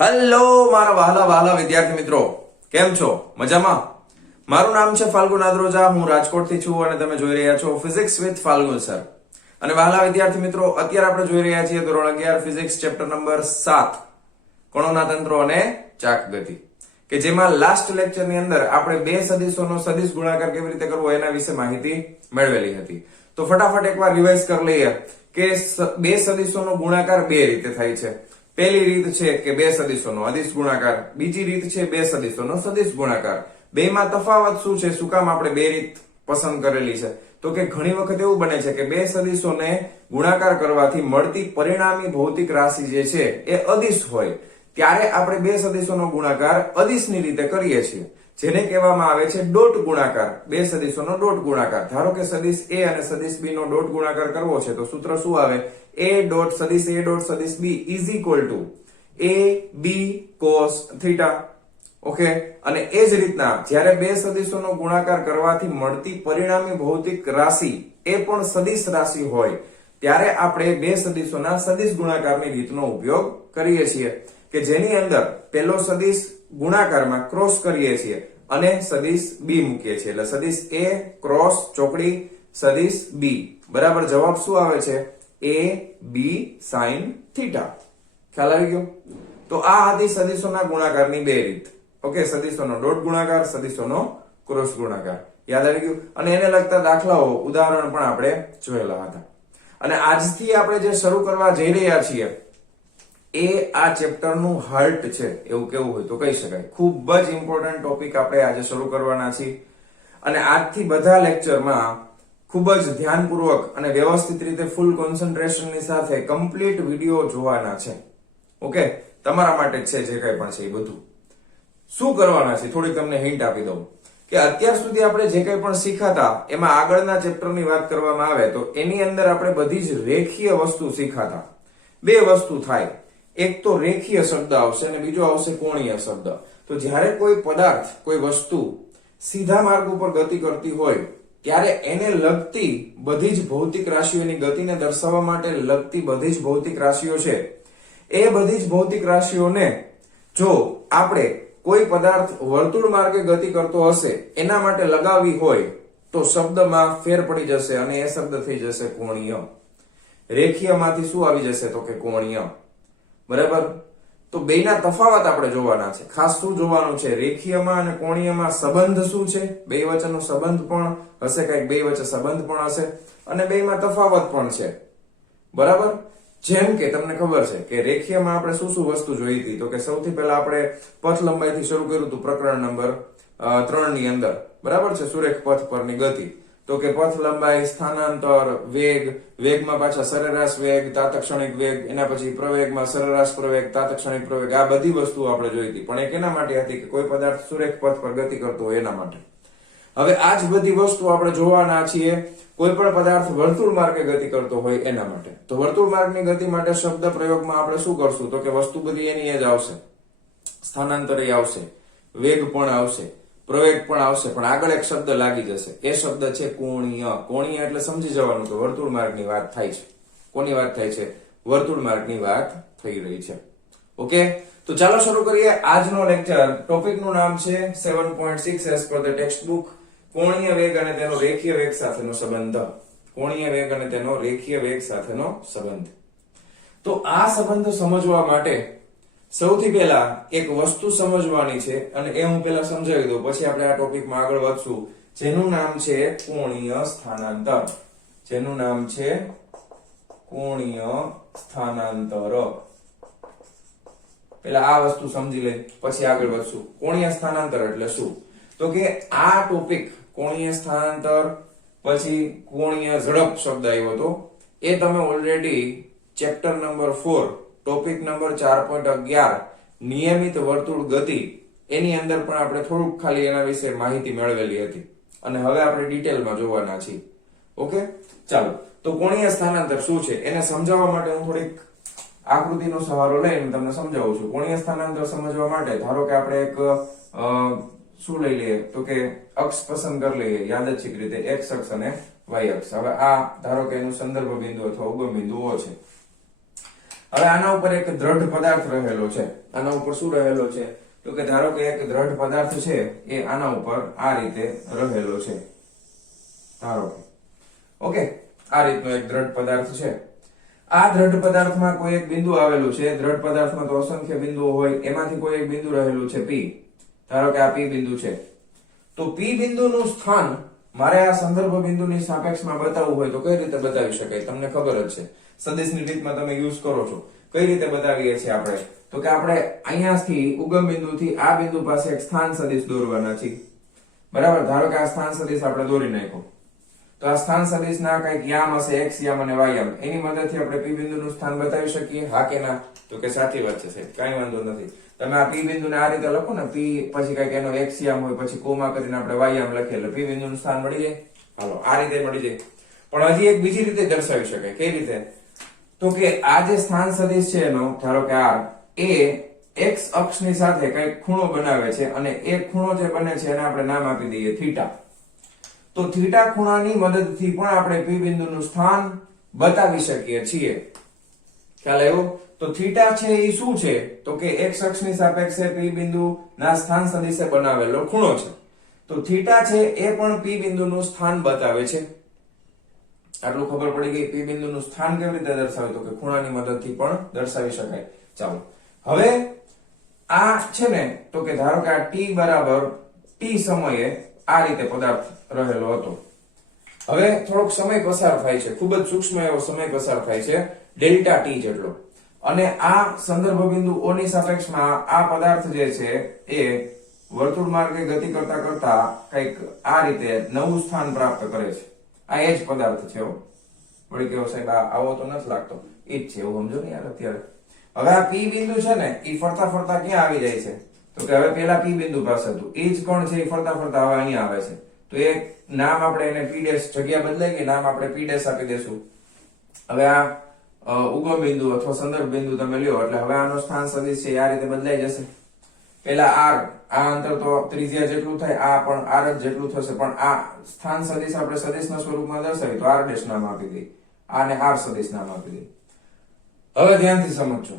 Hello મારા વહાલા વહાલા વિદ્યાર્થી મિત્રો, કેમ છો? મજામાં? મારું નામ છે ફાલ્ગુ નાદરોજા, હું રાજકોટથી છું અને તમે જોઈ રહ્યા છો ફિઝિક્સ વિથ ફાલ્ગુ સર. અને વહાલા વિદ્યાર્થી મિત્રો, અત્યારે આપણે જોઈ રહ્યા છીએ ધોરણ 11 ફિઝિક્સ ચેપ્ટર નંબર 7 કણોના તંત્રો અને ચાક ગતિ, કે જેમાં લાસ્ટ લેક્ચરની અંદર આપણે બે સદિશોનો સદિશ ગુણાકાર કેવી રીતે કરવો એના વિશે માહિતી મેળવેલી હતી. તો ફટાફટ એકવાર રિવાઇઝ કરી લઈએ કે બે સદિશોનો ગુણાકાર બે રીતે થાય છે. પહેલી રીત છે કે બે સદિશોનો અદિશ ગુણાકાર, બીજી રીત છે બે સદિશોનો સદિશ ગુણાકાર. બેમાં તફાવત શું છે? શું કામ આપણે બે રીત પસંદ કરેલી છે? તો કે ઘણી વખત એવું બને છે કે બે સદિશોને ગુણાકાર કરવાથી મળતી પરિણામી ભૌતિક રાશિ જે છે એ અદિશ હોય, ત્યારે આપણે બે સદિશોનો ગુણાકાર અદિશની રીતે કરીએ છીએ, જેને કહેવામાં આવે છે ડોટ ગુણાકાર. બે સદિશોનો ડોટ ગુણાકાર. ધારો કે સદિશ A અને સદિશ B નો ડોટ ગુણાકાર કરવો છે, તો સૂત્ર શું આવે? A ડોટ સદિશ A ડોટ સદિશ B is equal to AB cos theta. Okay, અને એ જ રીતના જ્યારે બે સદિશોનો ગુણાકાર કરવાથી મળતી પરિણામી ભૌતિક રાશિ એ પણ સદિશ રાશિ હોય, ત્યારે આપણે બે સદિશોના સદિશ ગુણાકારની રીતનો ઉપયોગ કરીએ છીએ, કે જેની અંદર પહેલો સદિશ ગુણાકારમાં ક્રોસ કરીએ છીએ અને સદિશ B મૂકીએ છીએ, એટલે સદિશ A ક્રોસ ચોકડી સદિશ B બરાબર જવાબ શું આવે છે? AB sin theta. ખ્યાલ આવી ગયો? તો આ હતી સદિશોના ગુણાકારની બે રીત. ઓકે, સદિશોનો ડોટ ગુણાકાર, સદિશોનો ક્રોસ ગુણાકાર. યાદ આવી ગયું? અને એને લગતા દાખલાઓ ઉદાહરણ પણ આપણે જોયેલા હતા. અને આજથી આપણે જે શરૂ કરવા જઈ રહ્યા છીએ એ આ ચેપ્ટરનું હાર્ટ છે, એવું કેવું હોય તો કહી શકાય. ખૂબ જ ઇમ્પોર્ટન્ટ ટોપિક આપણે આજે શરૂ કરવાના છીએ, અને આજથી બધા લેક્ચરમાં ખૂબ જ ધ્યાનપૂર્વક અને વ્યવસ્થિત રીતે ફૂલ કોન્સન્ટ્રેશનની સાથે કમ્પ્લીટ વિડીયો જોવાના છે. ઓકે, તમારા માટે જ છે જે કંઈ પણ છે એ બધું. શું કરવાના છે થોડીક તમને હિન્ટ આપી દઉં કે અત્યાર સુધી આપણે જે કંઈ પણ શીખાતા એમાં આગળના ચેપ્ટરની વાત કરવામાં આવે તો એની અંદર આપણે બધી જ રેખીય વસ્તુ શીખાતા. બે વસ્તુ થાય, એક તો રેખીય શબ્દ આવશે અને બીજો આવશે કોણીય શબ્દ. તો જ્યારે કોઈ પદાર્થ, કોઈ વસ્તુ સીધા માર્ગ ઉપર ગતિ કરતી હોય ત્યારે એને લગતી બધી જ ભૌતિક રાશિઓની ગતિને દર્શાવવા માટે લગતી બધી જ ભૌતિક રાશિઓ છે, એ બધી જ ભૌતિક રાશિઓને જો આપણે કોઈ પદાર્થ વર્તુળ માર્ગે ગતિ કરતો હશે એના માટે લગાવવી હોય તો શબ્દમાં ફેર પડી જશે અને એ શબ્દ થઈ જશે કોણીય. રેખીયમાંથી શું આવી જશે? તો કે કોણીય. બરાબર? તો બેના તફાવત આપણે જોવાના છે. ખાસ શું જોવાનું છે? રેખીયમાં અને કોણીયમાં સંબંધ શું છે? બે વચ્ચેનો સંબંધ પણ હશે, કઈક બે વચ્ચે સંબંધ પણ હશે, અને બેમાં તફાવત પણ છે. બરાબર? જેમ કે તમને ખબર છે કે રેખીયમાં આપણે શું શું વસ્તુ જોઈ હતી? તો કે સૌથી પહેલા આપણે પથ લંબાઈથી શરૂ કર્યું હતું પ્રકરણ નંબર 3 ની અંદર. બરાબર છે? સુરેખ પથ પરની ગતિ. તો કે પથ લંબાઈ, સ્થાનાંતર, વેગ, વેગમાં પાછા સરેરાશ વેગ, તાત્ક્ષણિક વેગ, એના પછી પ્રવેગમાં સરેરાશ પ્રવેગ, તાત્ક્ષણિક પ્રવેગ, આ બધી વસ્તુ આપણે જોઈ હતી. પણ એ કેના માટે હતી? કે કોઈ પદાર્થ સુરેખ પથ પર ગતિ કરતો હોય એના માટે. હવે આ જ બધી વસ્તુ આપણે જોવાના છીએ કોઈ પણ પદાર્થ વર્તુળ માર્ગે ગતિ કરતો હોય એના માટે. તો વર્તુળ માર્ગની ગતિ માટે શબ્દ પ્રયોગમાં આપણે શું કરશું? તો કે વસ્તુ બધી એની જ આવશે, સ્થાનાંતર આવશે, વેગ પણ આવશે, પ્રવેગ પણ આવશે, પણ આગળ એક શબ્દ લાગી જશે. એ શબ્દ છે કોણીય. કોણીય એટલે સમજી જવાનું કે વર્તુળ માર્ગની વાત થાય છે. કોની વાત થાય છે? વર્તુળ માર્ગની વાત થઈ રહી છે. ઓકે, તો ચાલો શરૂ કરીએ આજનો લેક્ચર. ટોપિકનું નામ છે 7.6 as per the text book, કોણીય વેગ અને તેનો રેખીય વેગ સાથેનો સંબંધ. કોણીય વેગ અને તેનો રેખીય વેગ સાથેનો સંબંધ. તો આ સંબંધ સમજવા માટે સૌથી પહેલા એક વસ્તુ સમજવાની છે, અને એ હું પહેલા સમજાવી દઉં, પછી આપણે આ ટોપિકમાં આગળ વધશું, જેનું નામ છે કોણીય સ્થાનાંતર. જેનું નામ છે કોણીય સ્થાનાંતર. પેલા આ વસ્તુ સમજી લે, પછી આગળ વધશું. કોણીય સ્થાનાંતર એટલે શું? તો કે આ ટોપિક કોણીય સ્થાનાંતર, પછી કોણીય ઝડપ શબ્દ આવ્યો હતો, એ તમે already chapter number 4 topic number 4.11 નિયમિત વર્તુળ ગતિ એની અંદર પણ આપણે થોડુંક ખાલી એના વિશે માહિતી મેળવેલી હતી, અને હવે આપણે ડિટેલમાં જોવાના છીએ. ઓકે, ચાલો. તો કોણીય સ્થાનાંતર શું છે એને સમજાવવા માટે હું થોડીક આકૃતિનો સહારો લઈને તમને સમજાવું છું. કોણીય સ્થાનાંતર સમજવા માટે ધારો કે આપણે એક શું લઈ લઈએ? તો કે અક્ષ પસંદ કરી લઈએ યાદચ્છિક રીતે, x અક્ષ અને y અક્ષ. હવે આ ધારો કે એનું સંદર્ભ બિંદુ અથવા ઉગમ બિંદુ O છે. હવે આના ઉપર એક દ્રઢ પદાર્થ રહેલો છે. આના ઉપર શું રહેલો છે? તો કે ધારો કે એક દ્રઢ પદાર્થ છે એ આના ઉપર આ રીતે રહેલો છે. ધારો કે ઓકે, આ રીતનો એક દ્રઢ પદાર્થ છે. આ દ્રઢ પદાર્થમાં કોઈ એક બિંદુ આવેલું છે. દ્રઢ પદાર્થમાં તો અસંખ્ય બિંદુઓ હોય, એમાંથી કોઈ એક બિંદુ રહેલું છે P. ધારો કે આ P બિંદુ છે. તો P બિંદુનું સ્થાન મારે આ સંદર્ભ બિંદુની સાપેક્ષમાં બતાવવું હોય તો કઈ રીતે બતાવી શકાય? તમને ખબર જ છે, સદિશની રીતમાં તમે યુઝ કરો છો. કઈ રીતે બતાવીએ છીએ આપણે? તો કે આપણે અહીંયાથી ઉગમ બિંદુથી આ બિંદુ પાસે એક સ્થાન સદિશ દોરવાના છીએ. બરાબર? ધારો કે આ સ્થાન સદિશ આપણે દોરી નાખ્યો. તો આ સ્થાન સદિશના કઈક યામ હશે, x યામ અને y યામ. એની મદદથી આપણે P બિંદુનું સ્થાન બતાવી શકીએ? હા કે ના? તો કે સાચી વાત છે સાહેબ, કઈ વાંધો નથી. તમે આ P બિંદુને આ રીતે લખો ને, P પછી કઈક એનો x યામ હોય, પછી કોમા કરીને આપણે y યામ લખીએ એટલે P બિંદુનું સ્થાન મળી જાય. હાલો, આ રીતે મળી જાય. પણ હજી એક બીજી રીતે દર્શાવી શકાય. કઈ રીતે? તો કે આ જે સ્થાન સદિશ છે એનો ધારો કે r એ x અક્ષની સાથે કઈક ખૂણો બનાવે છે અને એ ખૂણો જે બને છે એને આપણે નામ આપી દઈએ થીટા. તો થીટા ખૂણાની મદદથી પણ આપણે P બિંદુનું સ્થાન બતાવી શકીએ છીએ. ખ્યાલ આવ્યો? તો થીટા છે એ શું છે? તો કે x અક્ષની સાપેક્ષે P બિંદુના સ્થાન સદિશે બનાવેલો ખૂણો છે. તો થીટા છે એ પણ P બિંદુનું સ્થાન બતાવે છે. આટલું ખબર પડી ગઈ. P બિંદુનું સ્થાન કેવી રીતે દર્શાવે? તો કે ખૂણાની મદદથી પણ દર્શાવી શકાય. ચાલો, હવે આ છે ને, તો કે ધારો કે આ t બરાબર t સમયે આ રીતે પદાર્થ રહેલો હતો. હવે થોડોક સમય પસાર થાય છે, ખૂબ જ સૂક્ષ્મ એવો સમય પસાર થાય છે, ડેલ્ટા t જેટલો. અને આ સંદર્ભ બિંદુ O ની સાપેક્ષમાં આ પદાર્થ જે છે એ વર્તુળ માર્ગે ગતિ કરતા કરતા કઈક આ રીતે નવું સ્થાન પ્રાપ્ત કરે છે. આ એ જ પદાર્થ છે. વળી કેવો સાહેબ આવો તો નથી લાગતો? એ જ છે, એવું સમજો ને યાર અત્યારે. હવે આ P બિંદુ છે ને એ ફરતા ફરતા ક્યાં આવી જાય છે? તો કે હવે પેલા P બિંદુ પાસે હતું, એ જ કોણ છે એ ફરતા ફરતા હવે અહીંયા આવે છે. તો એ નામ આપણે એને P ડેશ, જગ્યા બદલાઈ ગઈ, નામ આપણે P ડેશ આપી દેશું. હવે આ ઉગમ બિંદુ અથવા સંદર્ભ બિંદુ તમે લ્યો એટલે હવે આનો સ્થાન સદિશ છે આ રીતે બદલાઈ જશે. પેલા r, આ અંતર તો ત્રિજ્યા જેટલું થાય, આ પણ r જ જેટલું થશે. પણ આ સ્થાન સદિશ આપણે સદિશના સ્વરૂપમાં દર્શાવી તો r ડેશ નામ આપી દઈ, આને r સદિશ નામ આપી દઈ. હવે ધ્યાનથી સમજજો.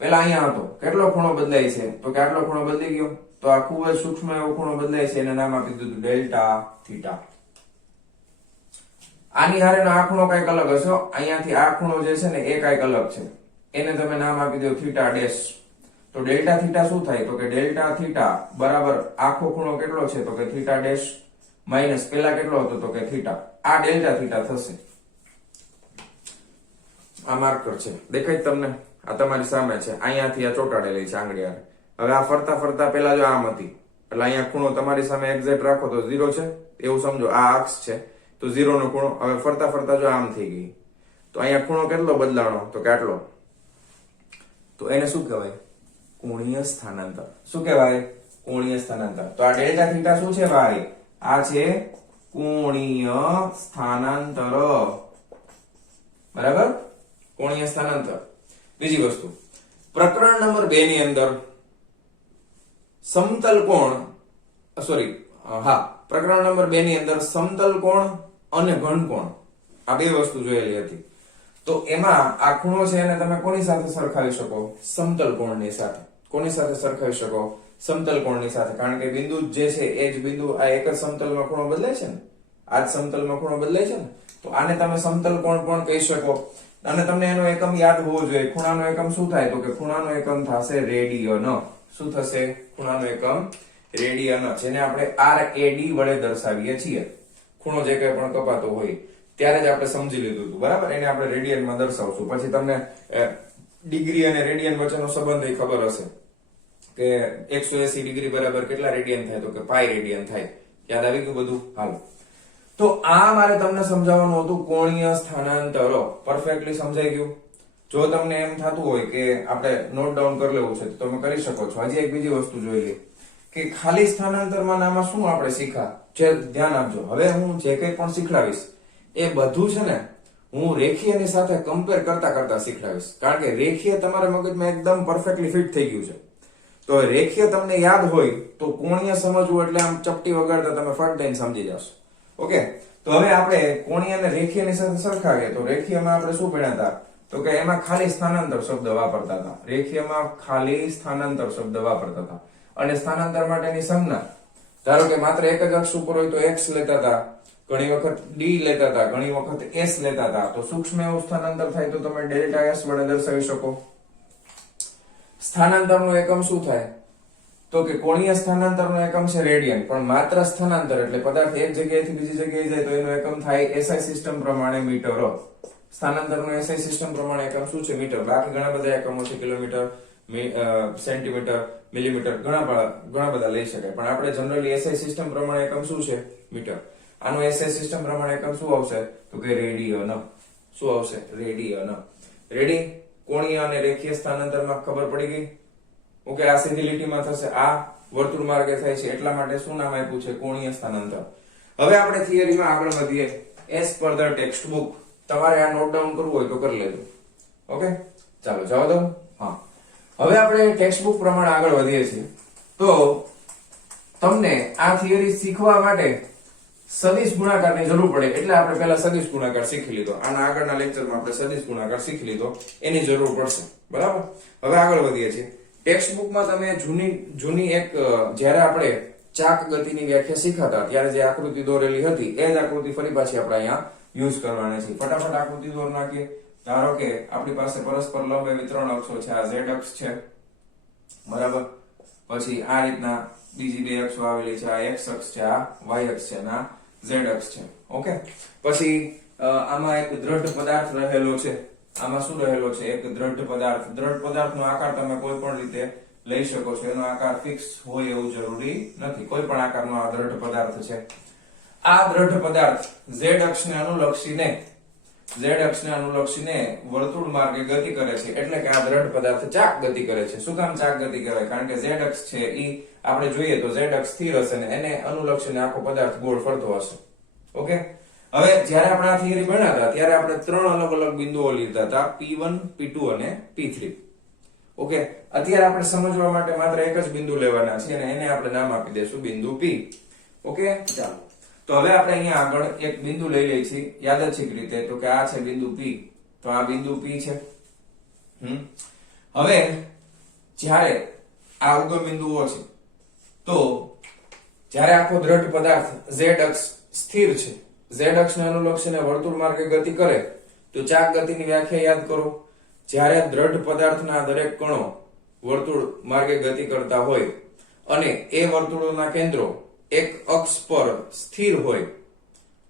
પેલા અહીંયા હતો, કેટલો ખૂણો બદલાય છે? તો કે આટલો ખૂણો બદલી ગયો. તો આ ખૂબ જ સૂક્ષ્મ એવો ખૂણો બદલાય છે, એને નામ આપી દીધું ડેલ્ટા થીટા. આની હારેનો આ ખૂણો કઈક અલગ હશે. અહીંયાથી આ ખૂણો જે છે ને એ કઈક અલગ છે, એને તમે નામ આપી દો થીટા ડેશ. તો ડેલ્ટા થીટા શું થાય? તો કે ડેલ્ટા થીટા બરાબર આખો ખૂણો કેટલો છે? તો કે થીટા ડેશ માઇનસ પેલા કેટલો હતો? તો કે થીટા. આ ડેલ્ટા થીટા થશે. આ માર્કર છે, દેખાય તમને? આ તમારી સામે છે, અહીંયાથી આ ચોટાડેલી છે આંગળી હારે. હવે આ ફરતા ફરતા પેલા જો આમ હતી એટલે અહીંયા ખૂણો તમારી સામે એક્ઝેક્ટ રાખો તો 0 છે એવું સમજો. આ અક્ષ છે તો 0 નો ખૂણો. હવે ફરતા ફરતા જો આમ થઈ ગઈ તો અહીંયા ખૂણો કેટલો બદલાણો? તો કે આટલો. તો એને શું કહેવાય? કોણીય સ્થાનાંતર. શું કહેવાય? કોણીય સ્થાનાંતર. તો આ ડેલ્ટા થીટા શું છે ભાઈ? આ છે કોણીય સ્થાનાંતર. બરાબર? કોણીય સ્થાનાંતર. બીજી વસ્તુ, પ્રકરણ નંબર 2 ની અંદર સમતલ કોણ, પ્રકરણ નંબર 2 ની અંદર સમતલ કોણ અને ઘન કોણ આ બે વસ્તુ જોયેલી હતી. તો એમાં આ ખૂણો છે એને તમે કોની સાથે સરખાવી શકો? સમતલ કોણની સાથે. કોની સાથે સરખાવી શકો? સમતલ કોણની સાથે. કારણ કે બિંદુ જે છે એ જ બિંદુ આ એક જ સમતલમાં ખૂણો બદલાય છે ને, આ જ સમતલમાં ખૂણો બદલાય છે ને, તો આને તમે સમતલ કોણ પણ કહી શકો. અને તમને એનો એકમ યાદ હોવો જોઈએ. ખૂણાનો એકમ શું થાય? તો કે ખૂણાનો એકમ થશે રેડિયન. શું થશે? ખૂણાનો એકમ રેડિયન, જેને આપણે RAD વડે દર્શાવીએ છીએ. ખૂણો જે કંઈ પણ કપાતો હોય ત્યારે જ આપણે સમજી લીધું હતું. બરાબર? એને આપણે રેડિયનમાં દર્શાવશું. પછી તમને ડિગ્રી અને રેડિયન વચ્ચેનો સંબંધ ખબર હશે કે 180 ડિગ્રી બરાબર કેટલા રેડિયન થાય? તો કે પાઈ રેડિયન થાય. યાદ આવી ગયું બધું? હાલો, તો આ મારે તમને સમજાવવાનું હતું કોણીય સ્થાનાંતરો. પરફેક્ટલી સમજાઈ ગયું? જો તમને એમ થતું હોય કે આપણે નોટ ડાઉન કરી લેવું છે તો તમે કરી શકો છો. હજી એક બીજી વસ્તુ જોઈ લઈએ કે ખાલી સ્થાનાંતરમાં આમાં શું આપણે શીખા. જે ધ્યાન આપજો, હવે હું જે કંઈ પણ શીખડાવીશ એ બધું છે ને હું રેખીયની સાથે કમ્પેર કરતા કરતા શીખડાવીશ. કારણ કે રેખીય તમારા મગજમાં એકદમ પરફેક્ટલી ફિટ થઈ ગયું છે. તો રેખીય તમને યાદ હોય તો કોણીય સમજવું એટલે આમ ચપટી વગાડતા તમે ફટ દઈને સમજી જશો. ઓકે, તો હવે આપણે કોણીય અને રેખીયની સાથે સરખાવીએ તો રેખીયમાં આપણે શું ભણ્યા હતા? તો કે એમાં ખાલી સ્થાનાંતર શબ્દ વાપરતા હતા. રેખીયમાં ખાલી સ્થાનાંતર શબ્દ વાપરતા હતા. અને સ્થાનાંતર માટેની સંજ્ઞા, ધારો કે માત્ર એક જ અક્ષ ઉપર હોય તો x લેતા હતા, ઘણી વખત d લેતા હતા, ઘણી વખત s લેતા હતા. તો સૂક્ષ્મ એવું સ્થાનાંતર થાય તો તમે ડેલ્ટા s વડે દર્શાવી શકો. સ્થાનાંતરનો એકમ શું થાય? તો કે કોણીય સ્થાનાંતરનો એકમ છે રેડિયન, પણ માત્ર સ્થાનાંતર એટલે પદાર્થ એક જગ્યાએથી બીજી જગ્યાએ જાય તો એનો એકમ થાય SI સિસ્ટમ પ્રમાણે મીટર. સ્થાનાંતરનો SI સિસ્ટમ પ્રમાણે એકમ શું છે? મીટર. બાકી ઘણા બધા એકમો છે, કિલોમીટર, સેન્ટીમીટર, મિલીમીટર, ઘણા બધા લઈ શકાય, પણ આપણે જનરલી SI સિસ્ટમ પ્રમાણે એકમ શું છે? મીટર. આનો SI સિસ્ટમ પ્રમાણે એકમ શું આવશે? તો કે રેડિયન. શું આવશે? રેડિયન. રેડી? કોણીય અને રેખીય સ્થાનાંતરમાં ખબર પડી ગઈ? ઓકે, આ સીધી લીટીમાં થશે, આ વર્તુળ માર્ગે થાય છે, એટલા માટે શું નામ આપ્યું છે? કોણીય સ્થાનાંતર. હવે આપણે થિયરીમાં આગળ વધીએ. As per the text book. તમારે આ નોટ ડાઉન કરવું હોય તો કરી લેજો. ઓકે, ચાલો જવા દો. હા, હવે આપણે ટેક્સ્ટ બુક પ્રમાણે આગળ વધીએ છીએ. તો તમને આ થિયરી શીખવા માટે સદિશ ગુણાકારની જરૂર પડે, એટલે આપણે પહેલા સદિશ ગુણાકાર શીખી લીધો. આના આગળના લેક્ચરમાં આપણે સદિશ ગુણાકાર શીખી લીધો, એની જરૂર પડશે. બરાબર? હવે આગળ વધીએ છીએ. ટેક્સ્ટ બુકમાં તમે જૂની એક જ્યારે આપણે ચાક ગતિની વ્યાખ્યા શીખાતા ત્યારે જે આકૃતિ દોરેલી હતી એ જ આકૃતિ ફરી પાછી આપણે અહીંયા યુઝ કરવાની છે. ફટાફટ આકૃતિ દોર નાખીએ. ધારો કે આપણી પાસે પરસ્પર લંબ એવી ત્રણ અક્ષો છે. આ z અક્ષ છે, બરાબર? પછી આ રીતના બીજી બે અક્ષો આવેલી છે. આ x અક્ષ છે, આ y અક્ષ છે, અને આ z અક્ષ છે. ઓકે, પછી આમાં એક દ્રઢ પદાર્થ રહેલો છે. આમાં શું રહેલો છે? એક દ્રઢ પદાર્થ. દ્રઢ પદાર્થનો આકાર તમે કોઈ પણ રીતે લઈ શકો છો, એનો આકાર ફિક્સ હોય એવું જરૂરી નથી. કોઈ પણ આકારનો આ દ્રઢ પદાર્થ છે. આ દ્રઢ પદાર્થ z અક્ષને અનુલક્ષીને વર્તુળ માર્ગે ગતિ કરે છે, એટલે કે આ દ્રઢ પદાર્થ ચાક ગતિ કરે છે. શું કામ ચાક ગતિ કહેવાય? કારણ કે z અક્ષ છે ઈ આપણે જોઈએ તો z અક્ષ સ્થિર હશે ને એને અનુલક્ષીને આખો પદાર્થ ગોળ ફરતો હશે. ઓકે, હવે જ્યારે આપણે આ થિયરી ભણ્યા ત્યારે આપણે ત્રણ અલગ અલગ બિંદુઓ લીધા હતા, P1, P2 અને P3. ઓકે, અત્યારે આપણે સમજવા માટે માત્ર એક જ બિંદુ લેવાના છે અને એને આપણે નામ આપી દઈશું બિંદુ P. ઓકે, ચાલો. તો હવે આપણે અહીંયા આગળ એક બિંદુ લઈ લઈએ છીએ યાદચ્છિક રીતે. તો કે આ છે બિંદુ P. તો આ બિંદુ P છે. હવે જ્યારે આ ઉગમ બિંદુઓ છે, તો જ્યારે આખો દ્રઢ પદાર્થ z અક્ષ સ્થિર છે, z અક્ષને અનુલક્ષીને વર્તુળ માર્ગે ગતિ કરે તો ચાક ગતિની વ્યાખ્યા યાદ કરો. જ્યારે દ્રઢ પદાર્થના દરેક કણો વર્તુળ માર્ગે ગતિ કરતા હોય અને એ વર્તુળોના કેન્દ્રો એક અક્ષ પર સ્થિર હોય,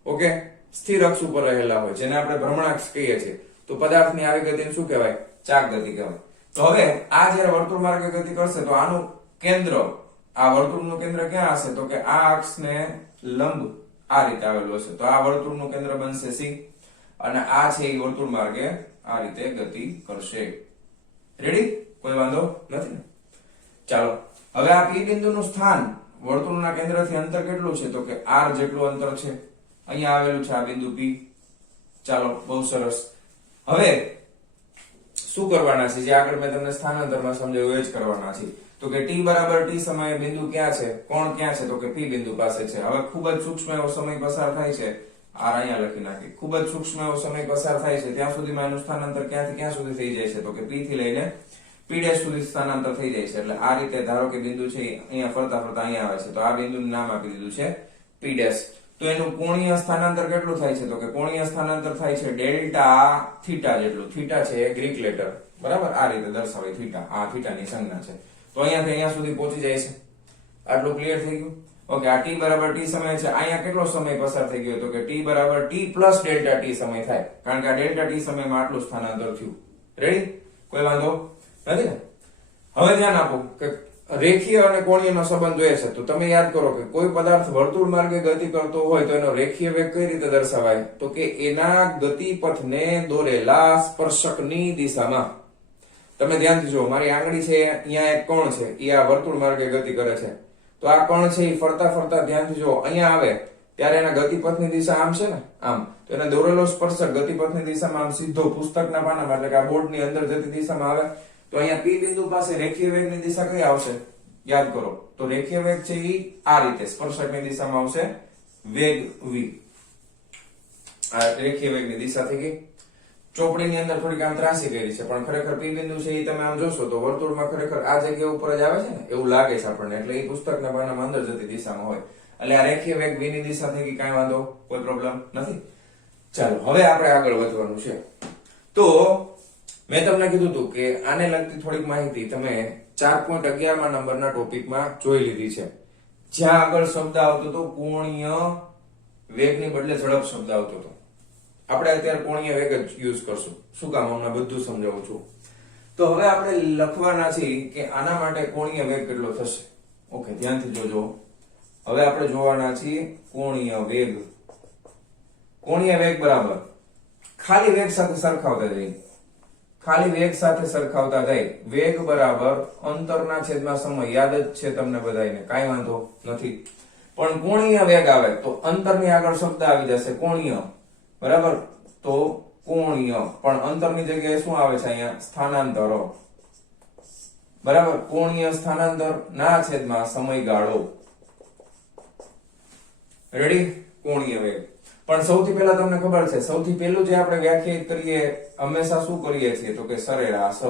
ઓકે, સ્થિર અક્ષ ઉપર રહેલા હોય, જેને આપણે ભ્રમણાક્ષ કહીએ છીએ, તો પદાર્થની આવી ગતિને શું કહેવાય? ચાક ગતિ કહેવાય. તો હવે આ જ્યારે વર્તુળ માર્ગે ગતિ કરશે તો આનું કેન્દ્ર, આ વર્તુળનું કેન્દ્ર ક્યાં હશે? તો કે આ અક્ષને લંબ આ રીતે આવેલું હશે. તો આ વર્તુળનું કેન્દ્ર બનશે C અને આ છે એ વર્તુળ માર્ગે આ રીતે ગતિ કરશે. રેડી? કોઈ વાંધો નથી ને? ચાલો, હવે આ P બિંદુનું સ્થાન વર્તુળના કેન્દ્રથી અંતર કેટલું છે? તો કે r જેટલું અંતર છે. અહીંયા આવેલું છે આ બિંદુ P. ચાલો, બહુ સરસ. હવે શું કરવાના છે? જે આગળ મેં તમને સ્થાનાંતરમાં સમજાવ્યું એ જ કરવાના છે. તો કે t બરાબર t સમયે બિંદુ ક્યાં છે? કોણ ક્યાં છે? તો કે P બિંદુ પાસે છે. હવે ખૂબ જ સૂક્ષ્મ એવો સમય પસાર થાય છે. r અહીંયા લખી નાખી. ખૂબ જ સૂક્ષ્મ એવો સમય પસાર થાય છે ત્યાં સુધીમાં એનું સ્થાનાંતર ક્યાંથી ક્યાં સુધી થઈ જાય છે? તો કે P થી લઈને P' સુધી સ્થાનાંતર થઈ જાય છે. એટલે આ રીતે ધારો કે બિંદુ છે અહીંયા ફરતા ફરતા અહીંયા આવે છે, તો આ બિંદુનું નામ આપી દીધું છે P'. તો એનું કોણીય સ્થાનાંતર કેટલું થાય છે? તો કે કોણીય સ્થાનાંતર થાય છે ડેલ્ટા થીટા જેટલું. થીટા છે એ ગ્રીક લેટર, બરાબર? આ રીતે દર્શાવાય થીટા. આ થીટાની સંજ્ઞા છે. તો અહીંયાથી અહીંયા સુધી પહોંચી જાય છે. આટલું ક્લિયર થઈ ગયું? ઓકે, આ t બરાબર t સમય છે. અહીંયા કેટલો સમય પસાર થઈ ગયો? તો કે t બરાબર t પ્લસ ડેલ્ટા t સમય થાય, કારણ કે આ ડેલ્ટા t સમયમાં આટલું સ્થાનાંતર થયું. રેડી? કોઈ વાંધો નથી ને? હવે ધ્યાન આપો કે રેખીય અને કોણીયનો સંબંધ જોઈએ છે. તો તમે યાદ કરો કે કોઈ પદાર્થ વર્તુળ માર્ગે ગતિ કરતો હોય તો એનો રેખીય વેગ કઈ રીતે દર્શાવાય? તો કે એના ગતિપથને દોરેલા સ્પર્શકની દિશામાં. તમે ધ્યાનથી જુઓ, મારી આંગળી છે, અહીંયા એક કોણ છે, એ આ વર્તુળ માર્ગે ગતિ કરે છે. તો આ કોણ છે એ ફરતા ફરતા ધ્યાનથી જુઓ અહીંયા આવે ત્યારે એના ગતિપથની દિશા આમ છે ને, આમ. તો એને દોરેલો સ્પર્શક ગતિપથની દિશામાં આમ સીધો પુસ્તકના પાનામાં, એટલે કે આ બોર્ડની અંદર જતી દિશામાં આવે. તો અહીંયા P બિંદુ પાસે રેખીય વેગની દિશા કઈ આવશે? યાદ કરો. તો રેખીય વેગ છે એ આ રીતે સ્પર્શકની દિશામાં આવશે, વેગ v. આ રેખીય વેગની દિશા થઈ ગઈ. ચોપડીની અંદર થોડીક આમ ત્રાસી કરી છે, પણ ખરેખર પી બિંદુ છે એ તમે આમ જોશો તો વર્તુળમાં ખરેખર આ જગ્યા ઉપર જ આવે છે ને એવું લાગે છે આપણને, એટલે એ પુસ્તકના પાનામાં અંદર જતી દિશામાં હોય, એટલે આ રેખીય વેગ v ની દિશા થઈ ગઈ, કાંઈ વાંધો કોઈ પ્રોબ્લેમ નથી. ચાલો હવે આપણે આગળ વધવાનું છે. તો મેં તમને કીધું હતું કે આને લગતી થોડીક માહિતી તમે 4.11 નંબરના ટોપિકમાં જોઈ લીધી છે, જ્યાં આગળ શબ્દ આવતો હતો કોણીય વેગની બદલે ઝડપ શબ્દ આવતો હતો. આપણે અત્યારે કોણીય વેગ જ યુઝ કરશું. શું કામ? હમણાં બધું સમજાવું છું. તો હવે આપણે લખવાના છીએ કે આના માટે કોણીય વેગ કેટલો થશે. ઓકે, ધ્યાનથી જોજો. હવે આપણે જોવાના છીએ કોણીય વેગ. કોણીય વેગ બરાબર ખાલી વેગ સાથે સરખાવતા જઈએ. ખાલી વેગ સાથે સરખાવતા જાય. વેગ બરાબર અંતરના છેદમાં સમય. યાદ જ છે તમને બધાને, કાંઈ વાંધો નથી. પણ કોણીય વેગ આવે તો અંતરની આગળ શબ્દ આવી જશે કોણીય, બરાબર? તો કોણીય, પણ અંતરની જગ્યાએ શું આવે છે અહીંયા? સ્થાનાંતરો, બરાબર? કોણીય સ્થાનાંતર ના છેદમાં સમયગાળો. રેડી? કોણીય વેગ. પણ સૌથી પહેલા તમને ખબર છે, સૌથી પહેલું જે આપણે વ્યાખ્યાયિત કરીએ હંમેશા શું કરીએ છીએ તો કે સરેરાશ.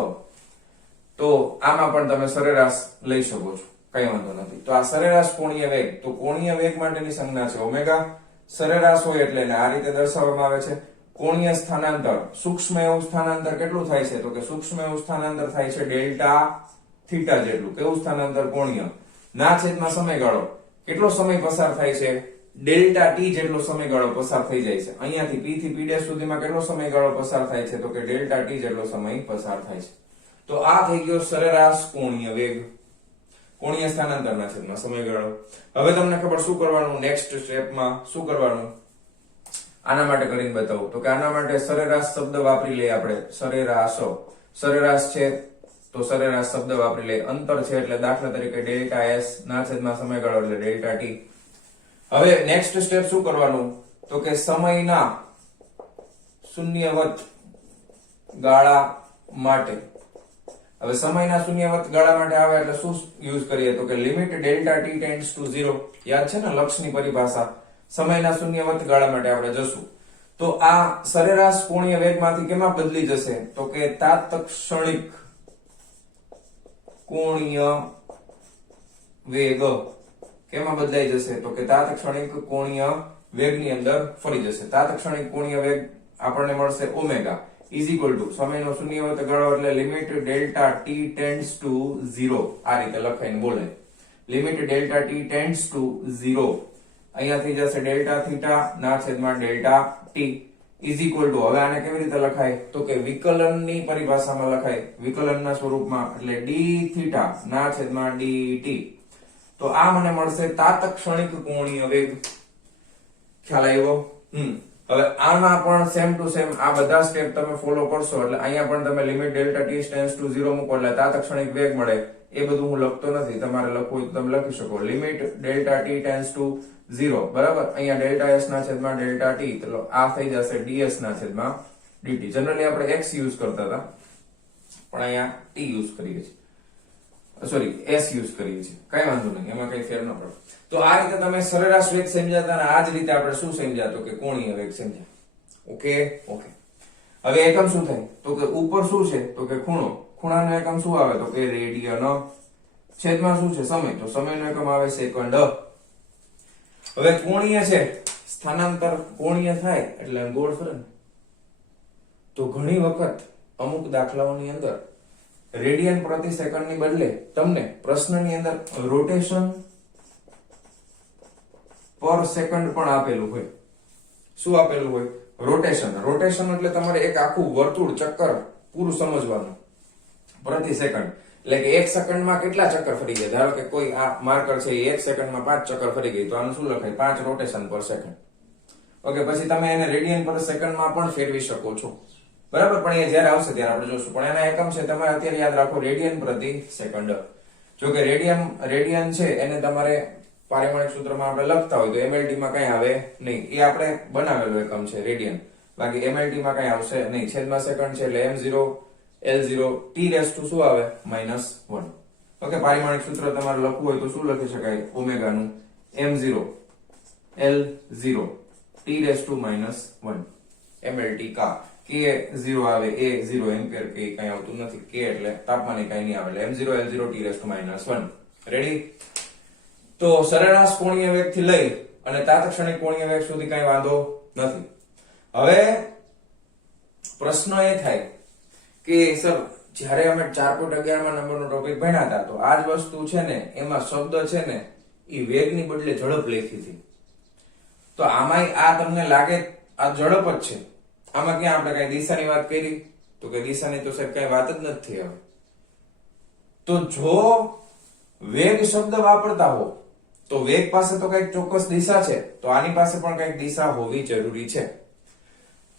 તો આમાં પણ તમે સરેરાશ લઈ શકો છો, કઈ વાંધો નથી. તો આ સરેરાશ કોણીય વેગ, તો કોણીય વેગ માટેની સંજ્ઞા છે ઓમેગા. સરેરાશ હોય એટલે એને આ રીતે દર્શાવવામાં આવે છે. કોણીય સ્થાનાંતર, સૂક્ષ્મ એવું સ્થાનાંતર કેટલું થાય છે તો કે સૂક્ષ્મ એવું સ્થાનાંતર થાય છે ડેલ્ટા થીટા જેટલું. કેવું સ્થાનાંતર? કોણીય. ના છેદમાં સમયગાળો, કેટલો સમય પસાર થાય છે? ડેલ્ટા ટી જેટલો સમયગાળો પસાર થઈ જાય છે. અહીંયાથી પી થી પી સુધીમાં કેટલો સમયગાળો પસાર થાય છે તો કે ડેલ્ટા ટી જેટલો સમય પસાર થાય છે. તો આ થઈ ગયો સરેરાશ કોણીય વેગ, કોણીય સ્થાનાંતરના છેદમાં સમયગાળો. હવે તમને ખબર શું કરવાનું? નેક્સ્ટ સ્ટેપમાં શું કરવાનું? આના માટે કરીને બતાવું તો કે આના માટે સરેરાશ શબ્દ વાપરી લઈએ આપણે. સરેરાશ, સરેરાશ છે તો સરેરાશ શબ્દ વાપરી લઈએ. અંતર છે એટલે દાખલા તરીકે ડેલ્ટા એસ ના છેદમાં સમયગાળો એટલે ડેલ્ટા ટી. હવે નેક્સ્ટ સ્ટેપ શું કરવાનું તો કે સમયના શૂન્યવત ગાળા માટે. હવે સમયના શૂન્યવત ગાળા માટે આવે એટલે શું યુઝ કરીએ તો કે limit delta T tends to 0. યાદ છે ને લક્ષની પરિભાષા? સમયના શૂન્યવત ગાળા માટે આપણે જશું. તો આ સરેરાશ કોણીય વેગમાંથી કેમાં બદલી જશે તો કે તાત્ક્ષણિક કોણીય વેગ. કેમાં બદલાઈ જશે તો કે તાત્ક્ષણિક કોણીય વેગની અંદર ફરી જશે. તાત્ક્ષણિક કોણીય વેગ આપણને મળશે ઓમેગા ઇઝ ઇક્વલ ટુ સમયનો શૂન્યવત ગાળો એટલે limit delta T tends to 0. આ રીતે લખાઈને બોલે. Limit delta T tends to 0. અહીંયા થઈ જશે ડેલ્ટા થીટા ના છેદમાં delta T is equal to. હવે આને કેવી રીતે લખાય તો કે વિકલનની પરિભાષામાં લખાય, વિકલનના સ્વરૂપમાં, એટલે ડી થીટા ના છેદમાં ડી ટી. તો આ મને મળશે તાત્ક્ષણિક કોણીય વેગ. ખ્યાલ આવ્યો? હવે આમાં પણ સેમ ટુ સેમ આ બધા સ્ટેપ તમે ફોલો કરશો એટલે અહીંયા પણ તમે limit delta T tends to 0 મૂકો એટલે તાત્ક્ષણિક વેગ મળે. એ બધું હું લખતો નથી, તમારે લખવું હોય તો તમે લખી શકો. Limit delta T tends to 0, બરાબર? અહીંયા ડેલ્ટા એસ ના છેદમાં ડેલ્ટા ટી, તો આ થઈ જશે ડીએસ ના છેદમાં ડીટી. જનરલી આપણે એક્સ યુઝ કરતા હતા, પણ અહીંયા ટી યુઝ કરીએ છીએ, સોરી એસ યુઝ કરીએ છીએ. કઈ વાંધો નહીં, એમાં કઈ ફેર ન પડે. તો આ રીતે તમે સરેરાશ વેગ સમજ્યા અને આ જ રીતે આપણે શું સમજ્યા તો કે કોણીય વેગ સમજ્યા. Okay okay. હવે એકમ શું થાય તો કે ઉપર શું છે તો કે ખૂણો. ખૂણાનો એકમ શું આવે તો કે રેડિયન. છેદમાં શું છે? સમય. તો સમયનો એકમ આવે સેકન્ડ. હવે કોણીય છે, સ્થાનાંતર કોણીય થાય એટલે ગોળ ફરે ને. તો ઘણી વખત અમુક દાખલાઓની અંદર રેડિયન પ્રતિ સેકન્ડની બદલે તમને પ્રશ્નની અંદર રોટેશન પર સેકન્ડ પણ આપેલું હોય. શું આપેલું હોય? રોટેશન. રોટેશન એટલે તમારે એક આખું વર્તુળ ચક્કર પૂરું સમજવાનું પ્રતિ સેકન્ડ. એટલે કે 1 સેકન્ડમાં કેટલા ચક્કર ફરી ગયા? ધારો કે કોઈ આ માર્કર છે એ 1 સેકન્ડમાં 5 ચક્કર ફરી ગઈ, તો આનું શું લખાય? 5 રોટેશન પર સેકન્ડ. ઓકે, પછી તમે એને રેડિયન પર સેકન્ડમાં પણ ફેરવી શકો છો, બરાબર? પણ એ જ્યારે આવશે ત્યારે આપણે જોશું. પણ એના એકમ છે તમારે અત્યારે યાદ રાખો રેડિયન પ્રતિ સેકન્ડ. જો કે રેડિયન છે એને તમારે પારિમાણિક સૂત્રમાં આપણે લખતા હોય તો એમએલટી માં કઈ આવે નહીં. એ આપણે બનાવેલું એકમ છે રેડિયન, બાકી એમએલટી માં કઈ આવશે નહીં. છેદમાં સેકન્ડ છે એટલે m0 l0 t raise to શું આવે? -1. ઓકે, પારિમાણિક સૂત્ર તમારે લખવું હોય તો શું લખી શકાય? ઓમેગા નું m0 l0 t raise to -1 mlt કા. k0 આવે, a0 એમ્પિયર કે કઈ આવતું નથી, k એટલે તાપમાન કઈ નહીં આવે, એટલે m0 l0 t−1. રેડી? તો સરેરાશ કોણીય વેગ થી લઈ અને તાત્ક્ષણિક કોણીય વેગ સુધી કઈ વાંધો નથી. હવે પ્રશ્ન એ થાય કે સર જ્યારે અમે 4.11 માં નંબરનો ટોપિક ભણ્યા હતા તો આ જ વસ્તુ છે ને એમાં શબ્દ છે ને એ વેગની બદલે ઝડપ લખી હતી, તો આમાં આ તમને લાગે આ ઝડપ જ છે, આમાં ક્યાં આપણે કઈ દિશાની વાત કરી? તો કે દિશાની તો સાહેબ કઈ વાત જ નથી. હવે તો જો વેગ શબ્દ વાપરતા હો તો વેગ પાસે તો કઈક ચોક્કસ દિશા છે, તો આની પાસે પણ કઈક દિશા હોવી જરૂરી છે.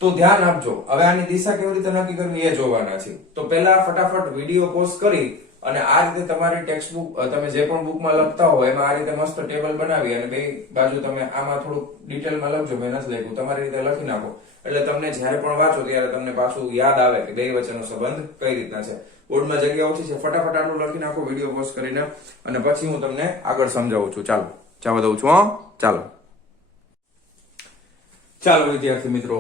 તો ધ્યાન આપજો. હવે આની દિશા કેવી રીતે નક્કી કરવી એ જોવાના છે. તો પહેલા ફટાફટ વિડીયો પોઝ કરી અને આ રીતે તમારી ટેક્સ્ટ બુક તમે જે પણ બુકમાં લખતા હો એમાં આ રીતે મસ્ત ટેબલ બનાવી અને બે બાજુ તમે આમાં થોડુંક ડિટેલમાં લખજો. મેં નથી લખ્યું, તમારી રીતે લખી નાખો એટલે તમને જ્યારે પણ વાંચો ત્યારે તમને પાછું યાદ આવે કે બે વચ્ચેનો સંબંધ કઈ રીતના છે. બોર્ડમાં જગ્યા ઓછી છે, ફટાફટ આટલું લખી નાખો વિડીયો પોઝ કરીને અને પછી હું તમને આગળ સમજાવું છું. ચાલો જવા દઉં છું. ચાલો વિદ્યાર્થી મિત્રો,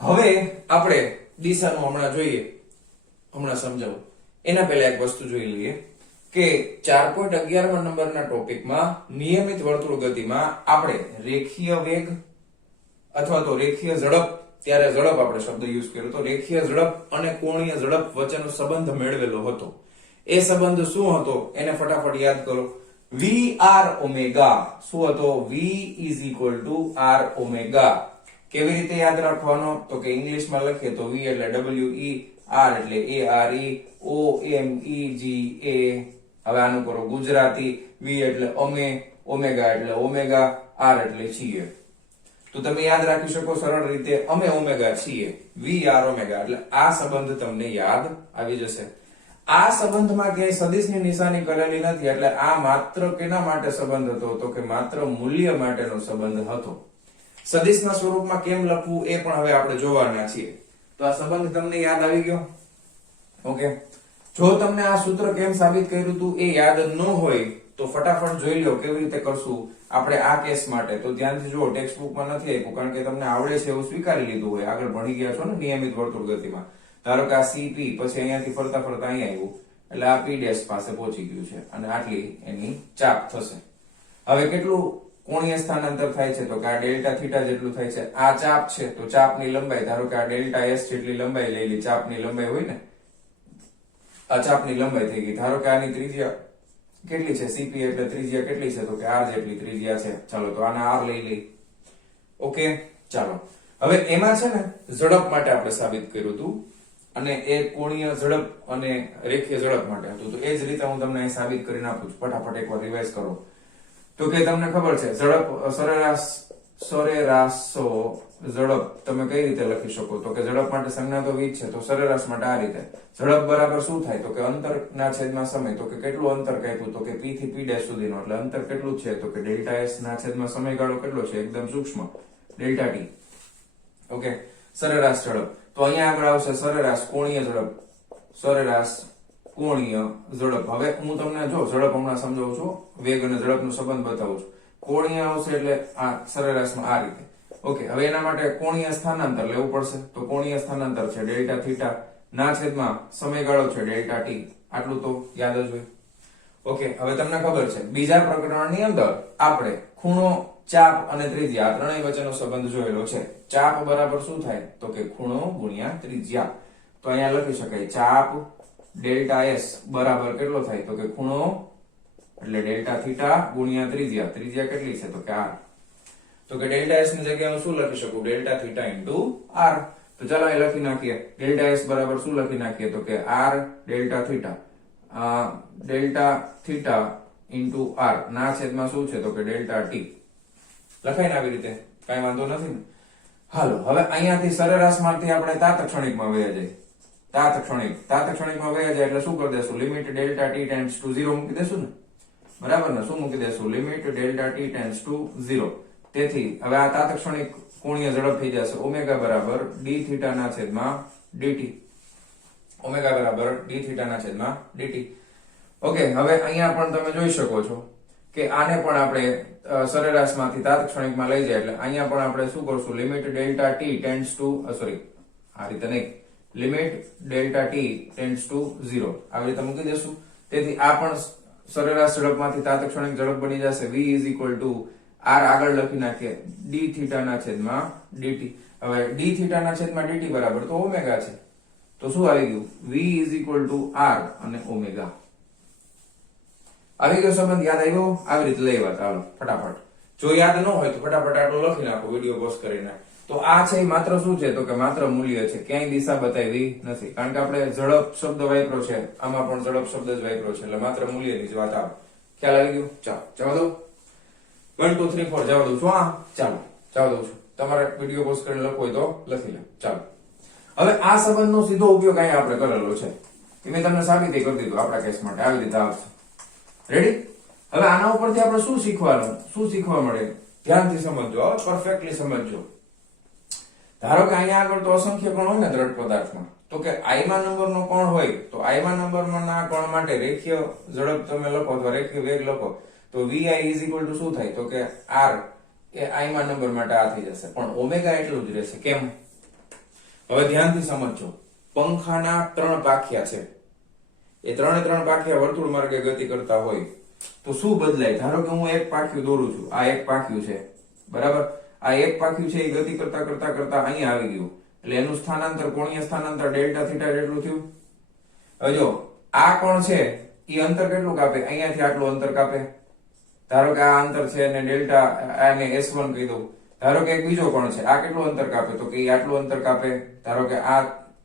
હવે આપણે દિશાનું હમણાં જોઈએ, હમણાં સમજાવું એના પહેલા એક વસ્તુ જોઈ લઈએ કે 4.11 નંબરના ટોપિકમાં નિયમિત વર્તુળ ગતિમાં આપણે રેખીય વેગ અથવા તો રેખીય ઝડપ, ત્યારે ઝડપ આપણે શબ્દ યુઝ કર્યો તો રેખીય ઝડપ અને કોણીય ઝડપ વચ્ચેનો સંબંધ મેળવેલો હતો. એ સંબંધ શું હતો એને ફટાફટ યાદ કરો. vr ઓમેગા શું હતો? v r omega. કેવી રીતે યાદ રાખવાનો? તો કે ઇંગ્લિશમાં લખીએ તો v એટલે w e r એટલે a r e o m e g a. હવે આનું કરો ગુજરાતી. v એટલે અમે, ઓમેગા એટલે ઓમેગા, r એટલે છીએ. તો તમે યાદ રાખી શકો સરળ રીતે, અમે ઓમેગા છીએ, v r ઓમેગા, એટલે આ સંબંધ તમને યાદ આવી જશે. આ સંબંધમાં ક્યાંય સદિશની નિશાની કરેલી નથી, એટલે આ માત્ર કેના માટે સંબંધ હતો? તો કે માત્ર મૂલ્ય માટેનો સંબંધ હતો. સદિશના સ્વરૂપમાં કેમ લખવું એ પણ હવે આપણે જોવાના છીએ. તો આ સંબંધ તમને યાદ આવી ગયો? ઓકે. જો તમને આ સૂત્ર કેમ સાબિત કર્યું હતું એ યાદ ન હોય તો ફટાફટ જોઈ લો કેવી રીતે કરશું આપણે આ કેસ માટે. તો ધ્યાનથી જુઓ, ટેક્સ્ટ બુકમાં નથી આપ્યું કારણ કે તમને આવડે છે એવું સ્વીકારી લીધું હોય, આગળ ભણી ગયા છો ને નિયમિત વર્તુળ ગતિમાં. ધારો કે આ CP પછી અહીંયાથી ફરતા ફરતા અહીંયા આવ્યું એટલે આ P' પાસે પહોંચી ગયું છે અને આટલી એની ચાપ થશે. હવે કેટલું કોણીય સ્થાનાંતર થાય છે? તો કે આ ડેલ્ટા થીટા જેટલું થાય છે. આ ચાપ છે તો ચાપની લંબાઈ, ધારો કે આ ડેલ્ટા S જેટલી લંબાઈ લઈ લી, ચાપની લંબાઈ હોય ને, આ ચાપની લંબાઈ થઈ ગઈ. ધારો કે આની ત્રિજ્યા કેટલી છે? CP એટલે ત્રિજ્યા કેટલી છે? તો કે r જેટલી ત્રિજ્યા છે. ચાલો તો આના r લઈ લઈ. ઓકે, ચાલો હવે એમાં છે ને ઝડપ માટે આપણે સાબિત કર્યું હતું અને એ કોણીય ઝડપ અને રેખીય ઝડપ માટે હતું. તો એ જ રીતે હું તમને અહીં સાબિત કરીને આપું છું. ફટાફટ એકવાર રિવાઇઝ કરો. તો કે તમને ખબર છે ઝડપ સરેરાશો ઝડપ તમે કઈ રીતે લખી શકો? તો કે ઝડપ માટે સંજ્ઞા તો v છે, તો સરેરાશ માટે આ રીતે. ઝડપ બરાબર શું થાય? તો કે અંતરના છેદમાં સમય. તો કે કેટલું અંતર કાપ્યું? તો કે p થી p' સુધીનો, એટલે અંતર કેટલું છે? તો કે ડેલ્ટા s ના છેદમાં સમયગાળો કેટલો છે? એકદમ સૂક્ષ્મ, ડેલ્ટા t. ઓકે, સરેરાશ ઝડપ. તો અહીંયા આગળ આવશે સરેરાશ કોણીય ઝડપ, સરેરાશ કોણીય ઝડપ. હવે હું તમને જો ઝડપ હમણાં સમજાવું છું, વેગ અને ઝડપનો સંબંધ બતાવું છું. કોણીય આવશે એટલે આ સરેરાશમાં આ રીતે. ઓકે, હવે એના માટે કોણીય સ્થાનાંતર લેવું પડશે. તો કોણીય સ્થાનાંતર છે ડેલ્ટા થીટા ના છેદમાં સમયગાળો છે ડેલ્ટા t. આટલું તો યાદ જ હોય. ઓકે, હવે તમને ખબર છે બીજા પ્રકરણની અંદર આપણે ખૂણો, ચાપ અને ત્રિજ્યા આ ત્રણેય વચ્ચેનો સંબંધ જોયેલો છે. ચાપ બરાબર શું થાય? તો કે ખૂણો ગુણ્યા ત્રિજ્યા. તો અહીંયા લખી શકાય ચાપ ડેલ્ટા s બરાબર કેટલો થાય? તો કે ખૂણો એટલે ડેલ્ટા થીટા ગુણ્યા ત્રિજ્યા. ત્રિજ્યા કેટલી છે? તો કે r. તો કે ડેલ્ટા s ની જગ્યાએ હું શું લખી શકું? Delta theta into r. તો ચાલો અહીં લખી નાખીએ. ડેલ્ટા s બરાબર શું લખી નાખીએ? તો કે r delta theta, delta theta into r ના છેદમાં શું છે? તો કે ડેલ્ટા t. લખાય ને આવી રીતે? કઈ વાંધો નથી ને? હાલો, હવે અહીંયાથી સરેરાશ માંથી આપણે તાત્ક્ષણિકમાં વયા જઈએ. તાત્ક્ષણિકમાં વયા જાય એટલે શું કરી દેશું? Limit delta t tends to 0 મૂકી દેશું ને? બરાબર ને? શું મૂકી દેશું? Limit delta t tends to 0. તેથી હવે આ તાત્ક્ષણિક કોણીય ઝડપ થઈ જશે ઓમેગા બરાબર d થીટા ના છેદમાં dt. ઓમેગા બરાબર d થીટા ના છેદમાં dt. ઓકે, હવે અહીંયા પણ તમે જોઈ શકો છો કે આને પણ આપણે સરેરાશમાંથી તાત્ક્ષણિકમાં લઈ જાય એટલે અહીંયા પણ આપણે શું કરશું? Limit delta t tends to આ રીતે નહીં, limit delta T tends to 0 આવી રીતે મૂકી દેશું. તેથી આ પણ સરેરાશ ઝડપમાંથી તાત્ક્ષણિક ઝડપ બની જશે. v is equal to r આગળ લખી નાખીએ d થીટા ના છેદમાં dt. હવે d થીટા ના છેદમાં dt બરાબર તો ઓમેગા છે, તો શું આવી ગયું? v is equal to r અને ઓમેગા. આવી ગયો સંબંધ? યાદ આવ્યો? આવી રીતે લેવા. ચાલો ફટાફટ, જો યાદ ન હોય તો ફટાફટ આટલું લખી નાખો વિડીયો પોઝ કરીને. તો આ છે એ માત્ર શું છે? તો કે માત્ર મૂલ્ય છે, ક્યાંય દિશા બતાવી નથી. કારણ કે આપણે ઝડપ શબ્દ વાપરો છે, આમાં પણ ઝડપ શબ્દ જ વાપરો છે, એટલે માત્ર મૂલ્યની જ વાત આવે. ખ્યાલ આવી ગયો? ચાલો જવા દઉં, 1 2 3 4 જવા દઉં છું. હા ચાલો જવા દઉં છું. તમારે વિડીયો પોઝ કરીને લખવો હોય તો લખી લો. ચાલો, હવે આ સંબંધનો સીધો ઉપયોગ અહીંયા આપણે કરેલો છે, કે મેં તમને સાબિતી કરી દીધું આપણા કેસ માટે. આવી રીતે આવશે. રેડી? હવે આના ઉપરથી આપણે શું શીખવાનું, શું શીખવા મળે? ધ્યાનથી સમજજો, પરફેક્ટલી સમજજો. ધારો કે અહીંયા આગળ તો અસંખ્ય કણ હોય ને દ્રઢ પદાર્થમાં, તો કે આઈમા નંબરનો કણ હોય તો આઈમા નંબરના કણ માટે રેખીય ઝડપ તમે લખો અથવા રેખીય વેગ લખો તો vi ઇઝ ઇક્વલ ટુ શું થાય? તો કે r એ આઈમા નંબર માટે આ થઈ જશે, પણ ઓમેગા એટલું જ રહેશે. કેમ? હવે ધ્યાનથી સમજજો. પંખાના 3 પાંખિયા છે, એ 3 પાંખિયા વર્તુળ માર્ગે ગતિ કરતા હોય તો શું બદલાય? ધારો કે હું એક પાંખિયું દોરું છું, આ એક પાંખિયું છે, બરાબર? આ એક પાંખિયું છે એ ગતિ કરતા કરતા કરતા અહીંયા આવી ગયું, એટલે એનું સ્થાનાંતર, કોણીય સ્થાનાંતર ડેલ્ટા થીટા જેટલું થયું. હવે જો આ કોણ છે એ અંતર કેટલું કાપે? અહીંયાથી આટલું અંતર કાપે. ધારો કે આ અંતર છે અને ડેલ્ટા આને S1 કહી દઉં. ધારો કે એક બીજો કોણ છે, આ કેટલું અંતર કાપે? તો કે એ આટલું અંતર કાપે. ધારો કે આ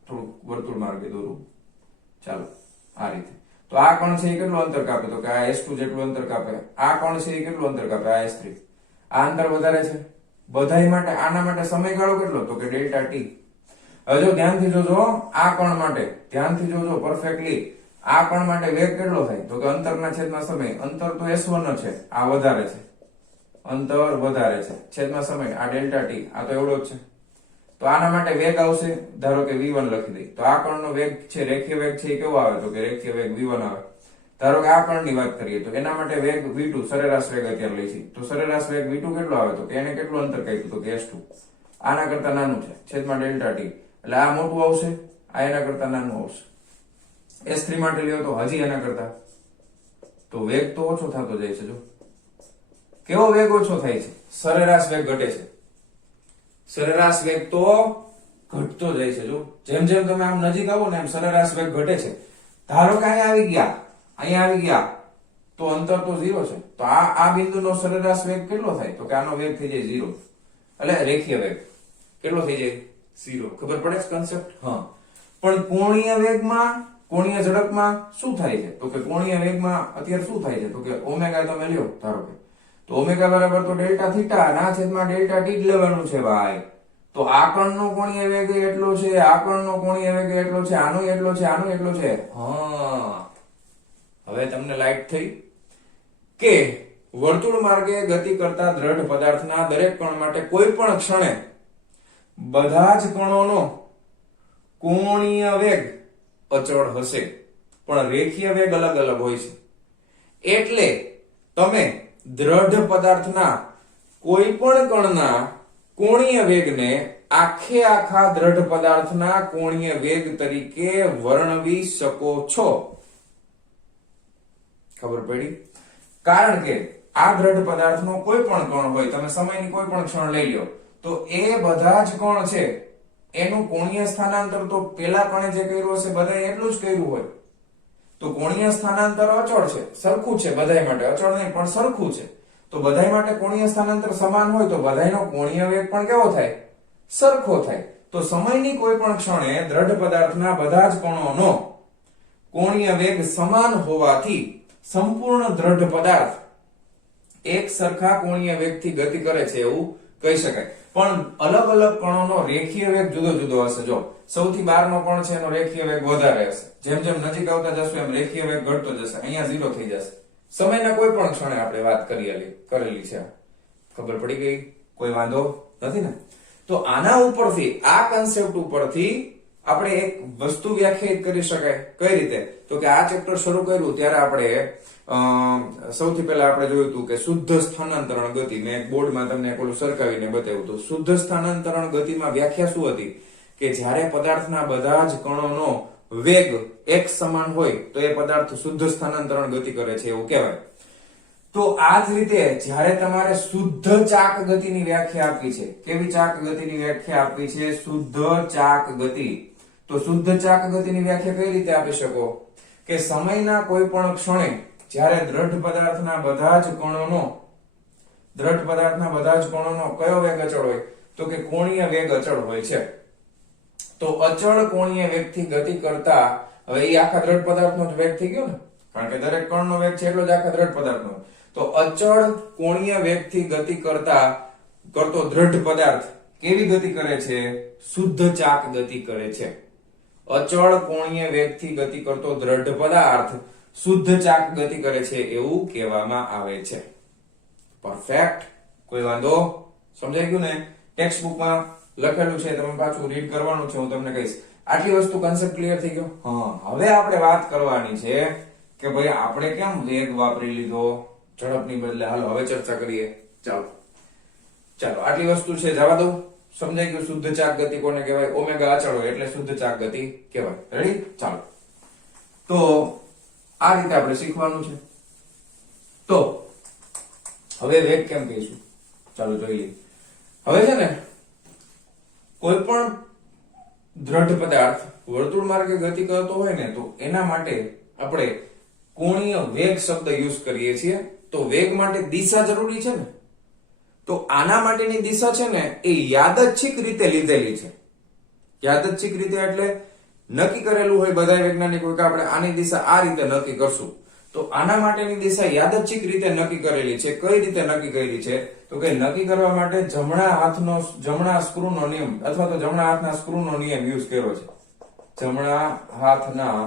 થોડું વર્તુળ માર્ગે દોરું, ચાલો આ રીતે. તો આ કોણ છે એ કેટલું અંતર કાપે? તો કે આ S2 જેટલું અંતર કાપે. આ કોણ છે એ કેટલું અંતર કાપે? આ S3. આ અંતર વધારે છે બધાય માટે. આના માટે સમયગાળો કેટલો? તો કે ડેલ્ટા ટી. હવે જો ધ્યાનથી જોજો, આ કોણ માટે ધ્યાનથી જોજો પરફેક્ટલી. આ કોણ માટે વેગ કેટલો થાય? તો કે અંતરના છેદમાં સમય. અંતર તો S1 છે, આ વધારે છે, અંતર વધારે છે, છેદમાં સમય આ ડેલ્ટા ટી, આ તો એવડો જ છે. તો આના માટે વેગ આવશે, ધારો કે v1 લખી દઈ. તો આ કણનો વેગ છે, રેખીય વેગ છે, એ કેવો આવે? તો કે રેખીય વેગ v1 આવે. ધારો કે આ કણની વાત કરીએ તો એના માટે વેગ v2, સરેરાશ વેગ અત્યારે લઈ છે, તો સરેરાશ વેગ v2 કેટલો આવે? તો કે એને કેટલું અંતર કાપ્યું? તો કે S2. આના કરતા નાનું છે, છેદમાં ડેલ્ટા ટી, એટલે આ મોટું આવશે, આ એના કરતા નાનું આવશે. S3 માટે લ્યો તો હજી એના કરતા, તો વેગ તો ઓછો થતો જાય છે. જો કેવો વેગ ઓછો થાય છે? સરેરાશ વેગ ઘટે છે, સરેરાશ વેગ તો ઘટતો જાય છે. જો જેમ જેમ તમે આમ નજીક આવો ને એમ સરેરાશ વેગ ઘટે છે. ધારો કે અહીંયા આવી ગયા, અહીંયા આવી ગયા તો અંતર તો 0 છે, તો આ બિંદુનો સરેરાશ વેગ કેટલો થાય? તો કે આનો વેગ થઈ જાય 0, એટલે રેખીય વેગ કેટલો થઈ જાય? 0. ખબર પડે છે કન્સેપ્ટ? હા. પણ કોણીય વેગમાં, કોણીય ઝડપમાં શું થાય છે? તો કે કોણીય વેગમાં અત્યારે શું થાય છે? તો કે ઓમેગા તમે લ્યો ધારો કે, તો ઓમેગા બરાબર તો ડેલ્ટા થીટા ના છેદમાં ડેલ્ટા ટી જ લેવાનું છે ભાઈ. તો આ કણનો કોણીય વેગ એટલો છે, આ કણનો કોણીય વેગ એટલો છે, આનો એટલો છે, આનો એટલો છે. હા, હવે તમને લાઈટ થઈ કે વર્તુળ માર્ગે ગતિ કરતા દ્રઢ પદાર્થના દરેક કણ માટે કોઈ પણ ક્ષણે બધા જ કણોનો કોણીય વેગ અચળ હશે, પણ રેખીય વેગ અલગ અલગ હોય છે. એટલે તમે દ્રઢ પદાર્થના કોઈ પણ કણના કોણીય વેગને આખે આખા દ્રઢ પદાર્થના કોણીય વેગ તરીકે વર્ણવી શકો છો. ખબર પડી? કારણ કે આ દ્રઢ પદાર્થનો કોઈ પણ કણ હોય, તમે સમયની કોઈ પણ ક્ષણ લઈ લો, તો એ બધા જ કણ છે એનું કોણીય સ્થાનાંતર તો પેલા કણે જે કર્યું હશે બધાએ એટલું જ કર્યું હોય. તો કોણીય સ્થાનાંતર અચળ છે, સરખું છે બધાય માટે, અચળ નહીં પણ સરખું છે. તો બધાય માટે કોણીય સ્થાનાંતર સમાન હોય તો બધાયનો કોણીય વેગ પણ કેવો થાય? સરખો થાય. તો સમયની કોઈ પણ ક્ષણે દ્રઢ પદાર્થના બધા જ કણોનો કોણીય વેગ સમાન હોવાથી સંપૂર્ણ દ્રઢ પદાર્થ એક સરખા કોણીય વેગથી ગતિ કરે છે એવું કહી શકાય. પણ અલગ અલગ કણોનો રેખીય વેગ જુદો જુદો હશે. જો સૌથી બહારનો કણ છે એનો રેખીય વેગ વધારે હશે, જેમ જેમ નજીક આવતા જશું એમ રેખીય વેગ ઘટતો જશે, અહીંયા 0 થઈ જશે. સમયના કોઈ પણ ક્ષણે આપણે વાત કરેલી છે. ખબર પડી ગઈ? કોઈ વાંધો નથી ને? તો આના ઉપરથી, આ કન્સેપ્ટ ઉપરથી આપણે એક વસ્તુ વ્યાખ્યાયિત કરી શકાય. કઈ રીતે? તો કે આ ચેપ્ટર શરૂ કર્યું ત્યારે આપણે સૌથી પહેલા આપણે જોયું હતું કે શુદ્ધ સ્થાનાંતરણ ગતિ. મેં એક બોર્ડમાં તમને ઓલું સરકાવીને બતાવ્યું હતું. શુદ્ધ સ્થાનાંતરણ ગતિમાં વ્યાખ્યા શું હતી? કે જ્યારે પદાર્થના બધા જ કણોનો વેગ એક સમાન હોય તો એ પદાર્થ શુદ્ધ સ્થાનાંતરણ ગતિ કરે છે એવું કહેવાય. તો આ જ રીતે જ્યારે તમારે શુદ્ધ ચાક ગતિની વ્યાખ્યા આપી છે, કેવી ચાક ગતિની વ્યાખ્યા આપી છે? શુદ્ધ ચાક ગતિ. તો શુદ્ધ ચાક ગતિની વ્યાખ્યા કઈ રીતે આપી શકો? કે સમયના કોઈ પણ ક્ષણે જ્યારે દ્રઢ પદાર્થના બધા જ કણોનો કયો વેગ અચળ હોય? તો કે કોણીય વેગ અચળ હોય છે. તો અચળ કોણીય વેગથી ગતિ કરતા, હવે એ આખા દ્રઢ પદાર્થનો જ વેગ થઈ ગયો ને, કારણ કે દરેક કણનો વેગ છે એટલો જ આખા દ્રઢ પદાર્થનો. તો અચળ કોણીય વેગથી ગતિ કરતો દ્રઢ પદાર્થ કેવી ગતિ કરે છે? શુદ્ધ ચાક ગતિ કરે છે. અચળ કોણીય વેગથી ગતિ કરતો દ્રઢ પદાર્થ શુદ્ધ ચાક ગતિ કરે છે એવું કહેવામાં આવે છે. પરફેક્ટ. કોઈ વાંધો? સમજાઈ ગયું ને? ટેક્સ્ટ બુકમાં લખેલું છે, તમે પાછું રીડ કરવાનું છે, હું તમને કહીશ. આટલી વસ્તુ કન્સેપ્ટ ક્લિયર થઈ ગયો? હા. હવે આપણે વાત કરવાની છે કે ભાઈ આપણે કેમ વેગ વાપરી લીધો ઝડપની બદલે. હાલો હવે ચર્ચા કરીએ. ચાલો આટલી વસ્તુ છે, જવા દઉં. સમજાઈ ગયું? શુદ્ધ ચાક ગતિ કોને કહેવાય? ઓમેગા અચળ હોય એટલે શુદ્ધ ચાક ગતિ કહેવાય. રેડી? ચાલો, તો આ રીતે આપણે શીખવાનું છે. તો હવે વેગ કેમ કહીશું? ચાલો જોઈ લઈએ. હવે છે ને, કોઈ પણ દ્રઢ પદાર્થ વર્તુળ માર્ગે ગતિ કરતો હોય ને, તો એના માટે આપણે કોણીય વેગ શબ્દ યુઝ કરીએ છીએ. તો વેગ માટે દિશા જરૂરી છે ને, તો આના માટેની દિશા છે ને એ યાદચ્છિક રીતે લીધેલી છે. યાદચ્છિક રીતે એટલે નક્કી કરેલું હોય બધા વૈજ્ઞાનિકો કે આપણે આની દિશા આ રીતે નક્કી કરશું. તો આના માટેની દિશા યાદચ્છિક રીતે નક્કી કરેલી છે. કઈ રીતે નક્કી કરેલી છે? તો કે નક્કી કરવા માટે જમણા સ્ક્રૂનો નિયમ અથવા તો જમણા હાથના સ્ક્રૂનો નિયમ યુઝ કર્યો છે. જમણા હાથના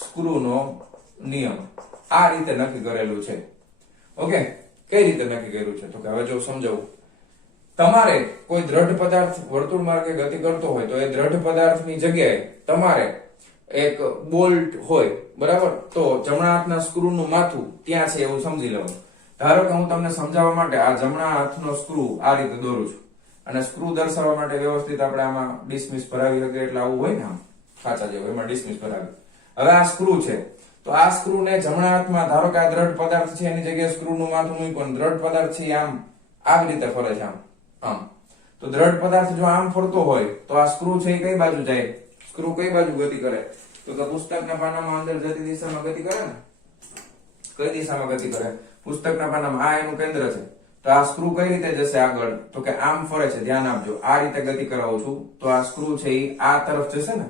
સ્ક્રૂનો નિયમ આ રીતે નક્કી કરેલું છે. ઓકે, કઈ રીતે નક્કી કર્યું છે? તો કે હવે જો સમજાવું. તમારે કોઈ દ્રઢ પદાર્થ વર્તુળ માર્ગે ગતિ કરતો હોય તો એ દ્રઢ પદાર્થની જગ્યાએ તમારે એક બોલ્ટ હોય, બરાબર? તો જમણા હાથના સ્ક્રૂનું માથું ત્યાં છે એવું સમજી લેવાનું. ધારો કે હું તમને સમજાવવા માટે આ જમણા હાથનો સ્ક્રૂ આ રીતે દોરું છું, અને સ્ક્રૂ દર્શાવવા માટે વ્યવસ્થિત આપણે આમાં ડિસમિસ ભરાવી શકીએ, એટલે આવું હોય ને, આમ ખાચા જેવું, એમાં ડિસમિસ ભરાવી. હવે આ સ્ક્રૂ છે, તો આ સ્ક્રૂ ને જમણા હાથમાં, ધારો કે આ દ્રઢ પદાર્થ છે એની જગ્યાએ સ્ક્રૂનું માથું મૂક્યું, દ્રઢ પદાર્થ છે આમ આવી રીતે ફરે છે, આમ. તો દ્રઢ પદાર્થ જો આમ ફરતો હોય તો આ સ્ક્રૂ છે એ કઈ બાજુ જાય? સ્ક્રૂ કઈ બાજુ ગતિ કરે? તો કે પુસ્તકના પાનામાં અંદર જતી દિશામાં ગતિ કરે ને. કઈ દિશામાં ગતિ કરે? પુસ્તકના પાનામાં. આ એનું કેન્દ્ર છે, તો આ સ્ક્રૂ કઈ રીતે જશે આગળ? તો કે આમ ફરે છે. ધ્યાન આપજો, આ રીતે ગતિ કરાવું છું તો આ સ્ક્રૂ છે એ આ તરફ જશે ને.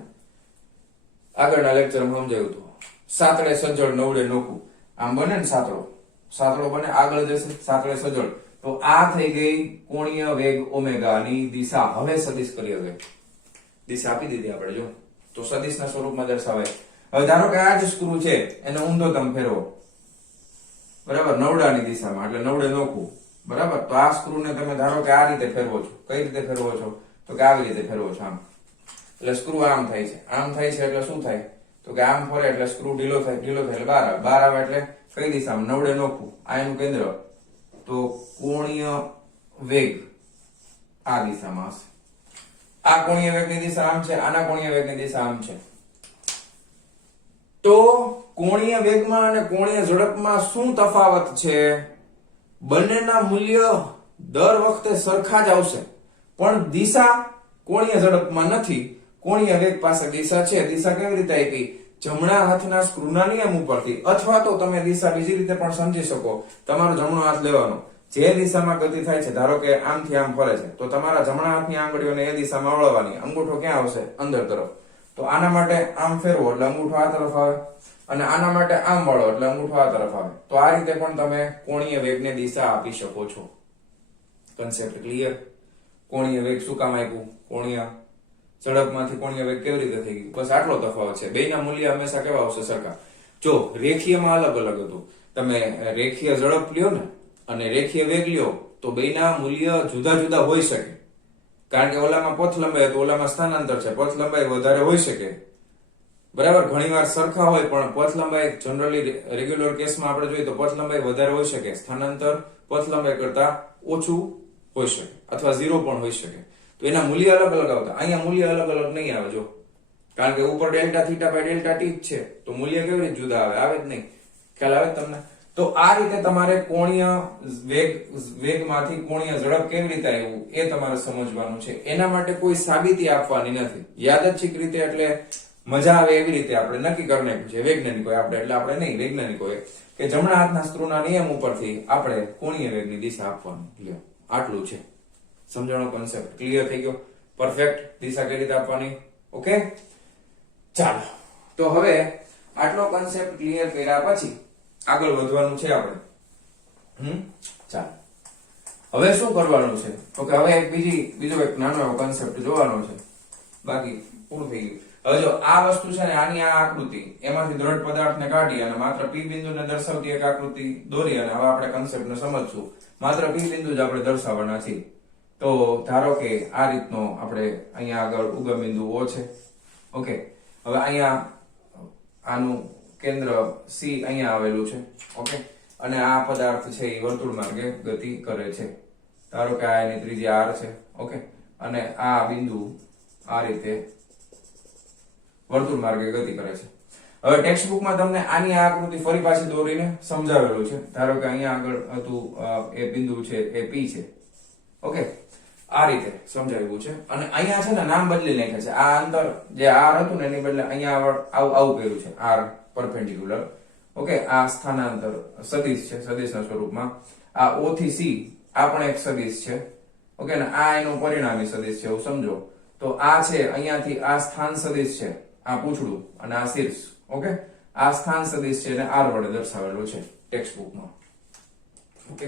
આગળના લેક્ચરમાં સમજાયું હતું, સાતડે સજ્જડ નવડે નોખું, આમ બને ને સાતડો બને, આગળ જશે, સાતડે સજ્જડ. તો આ થઈ ગઈ કોણીય વેગ ઓમેગા ની દિશા. હવે સદિશ કરીએ. હવે દિશા આપી દીધી આપણે, જો તો સદિશના સ્વરૂપમાં દર્શાવાય. હવે ધારો કે આ જ સ્ક્રૂ છે એને ઊંધો તમે ફેરવો, બરાબર, નવડાની દિશામાં, એટલે નવડે નોખું, બરાબર. તો આ સ્ક્રૂ ને તમે ધારો કે આ રીતે ફેરવો છો. કઈ રીતે ફેરવો છો? તો કે આવી રીતે ફેરવો છો, આમ. એટલે સ્ક્રૂ આમ થાય છે. આમ થાય છે એટલે શું થાય? તો કે આમ ફરે એટલે સ્ક્રૂ ઢીલો થાય એટલે બહાર આવે એટલે કઈ દિશામાં? નવડે નોખું. આ એનું કેન્દ્ર. તો કોણીય વેગ આ દિશામાં હશે. આ કોણીય વેગની દિશા આમ છે, આના કોણીય વેગની દિશા આમ છે. તો કોણીય વેગમાં અને કોણીય ઝડપમાં શું તફાવત છે? બંનેના મૂલ્ય દર વખતે સરખા જ આવશે, પણ દિશા કોણીય ઝડપમાં નથી, કોણીય વેગ પાસે દિશા છે. દિશા કેવી રીતે આપી? જમણા હાથના સ્ક્રૂના નિયમ ઉપરથી. અથવા તો તમે દિશા બીજી રીતે પણ સમજી શકો. તમારો જમણો હાથ લેવાનો, જે દિશામાં ગતિ થાય છે, ધારો કે આમથી આમ ફરે છે, તો તમારા જમણા હાથની આંગળીઓને એ દિશામાં વળવાની. અંગૂઠો ક્યાં આવશે? અંદર તરફ. તો આના માટે આમ ફેરવો એટલે અંગૂઠો આ તરફ આવે, અને આના માટે આમ વળો એટલે અંગૂઠો આ તરફ આવે. તો આ રીતે પણ તમે કોણીય વેગને દિશા આપી શકો છો. Concept clear? કોણીય વેગ શું કામ આપ્યું? કોણીય ઝડપમાંથી કોણીય વેગ કેવી રીતે થઈ ગયું? બસ આટલો તફાવત છે. બેયના મૂલ્ય હંમેશા કેવા આવશે? સરખા. જો રેખીયમાં અલગ અલગ હતું, તમે રેખીય ઝડપ લ્યો ને અને રેખીય વેગ લ્યો તો બેયના મૂલ્ય જુદા જુદા હોઈ શકે. કારણ કે ઓલામાં પથ લંબાઈ તો ઓલામાં સ્થાનાંતર છે, પથ લંબાઈ વધારે હોઈ શકે, બરાબર. ઘણીવાર સરખા હોય પણ પથ લંબાઈ જનરલી રેગ્યુલર કેસમાં આપણે જોઈએ તો પથ લંબાઈ વધારે હોઈ શકે, સ્થાનાંતર પથ લંબાઈ કરતા ઓછું હોઈ શકે, અથવા 0 પણ હોઈ શકે. તો એના મૂલ્ય અલગ અલગ આવતા. અહીંયા મૂલ્ય અલગ અલગ નહીં આવે જો, કારણ કે ઉપર delta theta by delta T જ છે, તો મૂલ્ય કેવી રીતે જુદા આવે જ નહીં. ખ્યાલ આવે તમને? તો આ રીતે તમારે કોણીય વેગમાંથી કોણીય ઝડપ કેવી રીતે આવ્યું એ તમારે સમજવાનું છે. એના માટે કોઈ સાબિતી આપવાની નથી, યાદચ્છિક રીતે, એટલે મજા આવે એવી રીતે આપણે નક્કી કરી નાખ્યું છે વૈજ્ઞાનિકોએ, આપણે એટલે આપણે નહીં, વૈજ્ઞાનિકોએ, કે જમણા હાથના સ્ક્રૂના નિયમ ઉપરથી આપણે કોણીય વેગની દિશા આપવાની. લ્યો આટલું છે, સમજણો કોન્સેપ્ટ ક્લિયર થઈ ગયો? પરફેક્ટ. દિશા કઈ રીતે આપવાની? ઓકે, ચાલો. તો હવે આટલો કોન્સેપ્ટ ક્લિયર કર્યા પછી આગળ વધવાનું છે આપણે. ચાલો, હવે શું કરવાનું છે? તો કે હવે બીજો એક નાનો એવો કોન્સેપ્ટ જોવાનો છે, બાકી પૂરું થઈ ગયું. હવે જો આ વસ્તુ છે ને, આની આ આકૃતિ, એમાંથી દ્રઢ પદાર્થને કાઢી અને માત્ર પી બિંદુને દર્શાવતી એક આકૃતિ દોરી અને હવે આપણે કોન્સેપ્ટને સમજશું. માત્ર પી બિંદુ જ આપણે દર્શાવવાના છીએ. તો ધારો કે આ રીતનો આપણે અહીંયા આગળ ઉગમ બિંદુ O છે. ઓકે, હવે અહીંયા આનું કેન્દ્ર C અહીંયા આવેલું છે. ઓકે, અને આ પદાર્થ છે એ વર્તુળ માર્ગે ગતિ કરે છે. ધારો કે આ એની ત્રિજ્યા R છે. ઓકે, અને આ બિંદુ આ રીતે વર્તુળ માર્ગે ગતિ કરે છે. હવે ટેક્સ્ટ બુકમાં તમને આની આ આકૃતિ ફરી પાછી દોરીને સમજાવેલું છે. ધારો કે અહીંયા આગળ હતું એ બિંદુ છે એ P છે. ઓકે, આ રીતે સમજાવ્યું છે. અને અહીંયા છે ને નામ બદલી નાખ્યા છે. આ અંતર જે R હતું ને એની બદલે અહીંયા આવું કર્યું છે, R પરપેન્ડિક્યુલર. ઓકે, આ સ્થાનાંતર સદિશ છે, સદિશના સ્વરૂપમાં. આ O થી C આ પણ એક સદિશ છે. ઓકે, ને આ એનું પરિણામી સદિશ છે એવું સમજો. તો આ છે અહીંયાથી આ સ્થાન સદિશ છે, આ પૂંછડું અને આ શીર્ષ. ઓકે, આ સ્થાન સદિશ છે અને R વડે દર્શાવેલો છે ટેક્સ્ટ બુકમાં. ઓકે,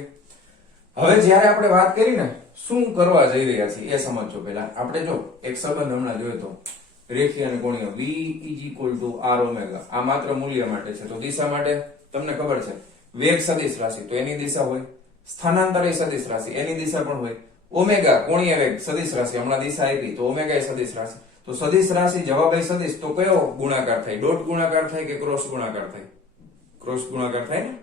હવે જ્યારે આપણે વાત કરી ને શું કરવા જઈ રહ્યા છીએ એ સમજજો. પહેલા આપણે જો એક સંબંધ હમણાં જોયો તો રેખીય અને કોણીય V = R ઓમેગા. આ માત્ર મૂલ્ય માટે છે. તો દિશા માટે તમને ખબર છે, વેગ સદિશ રાશિ તો એની દિશા હોય, સ્થાનાંતર એ સદિશ રાશિ એની દિશા પણ હોય, ઓમેગા કોણીય વેગ સદિશ રાશિ, હમણાં દિશા આપી તો ઓમેગા એ સદિશ રાશિ. તો સદિશ રાશિ જવાબ એ સદિશ, તો કયો ગુણાકાર થાય? ડોટ ગુણાકાર થાય કે ક્રોસ ગુણાકાર થાય? ક્રોસ ગુણાકાર થાય ને.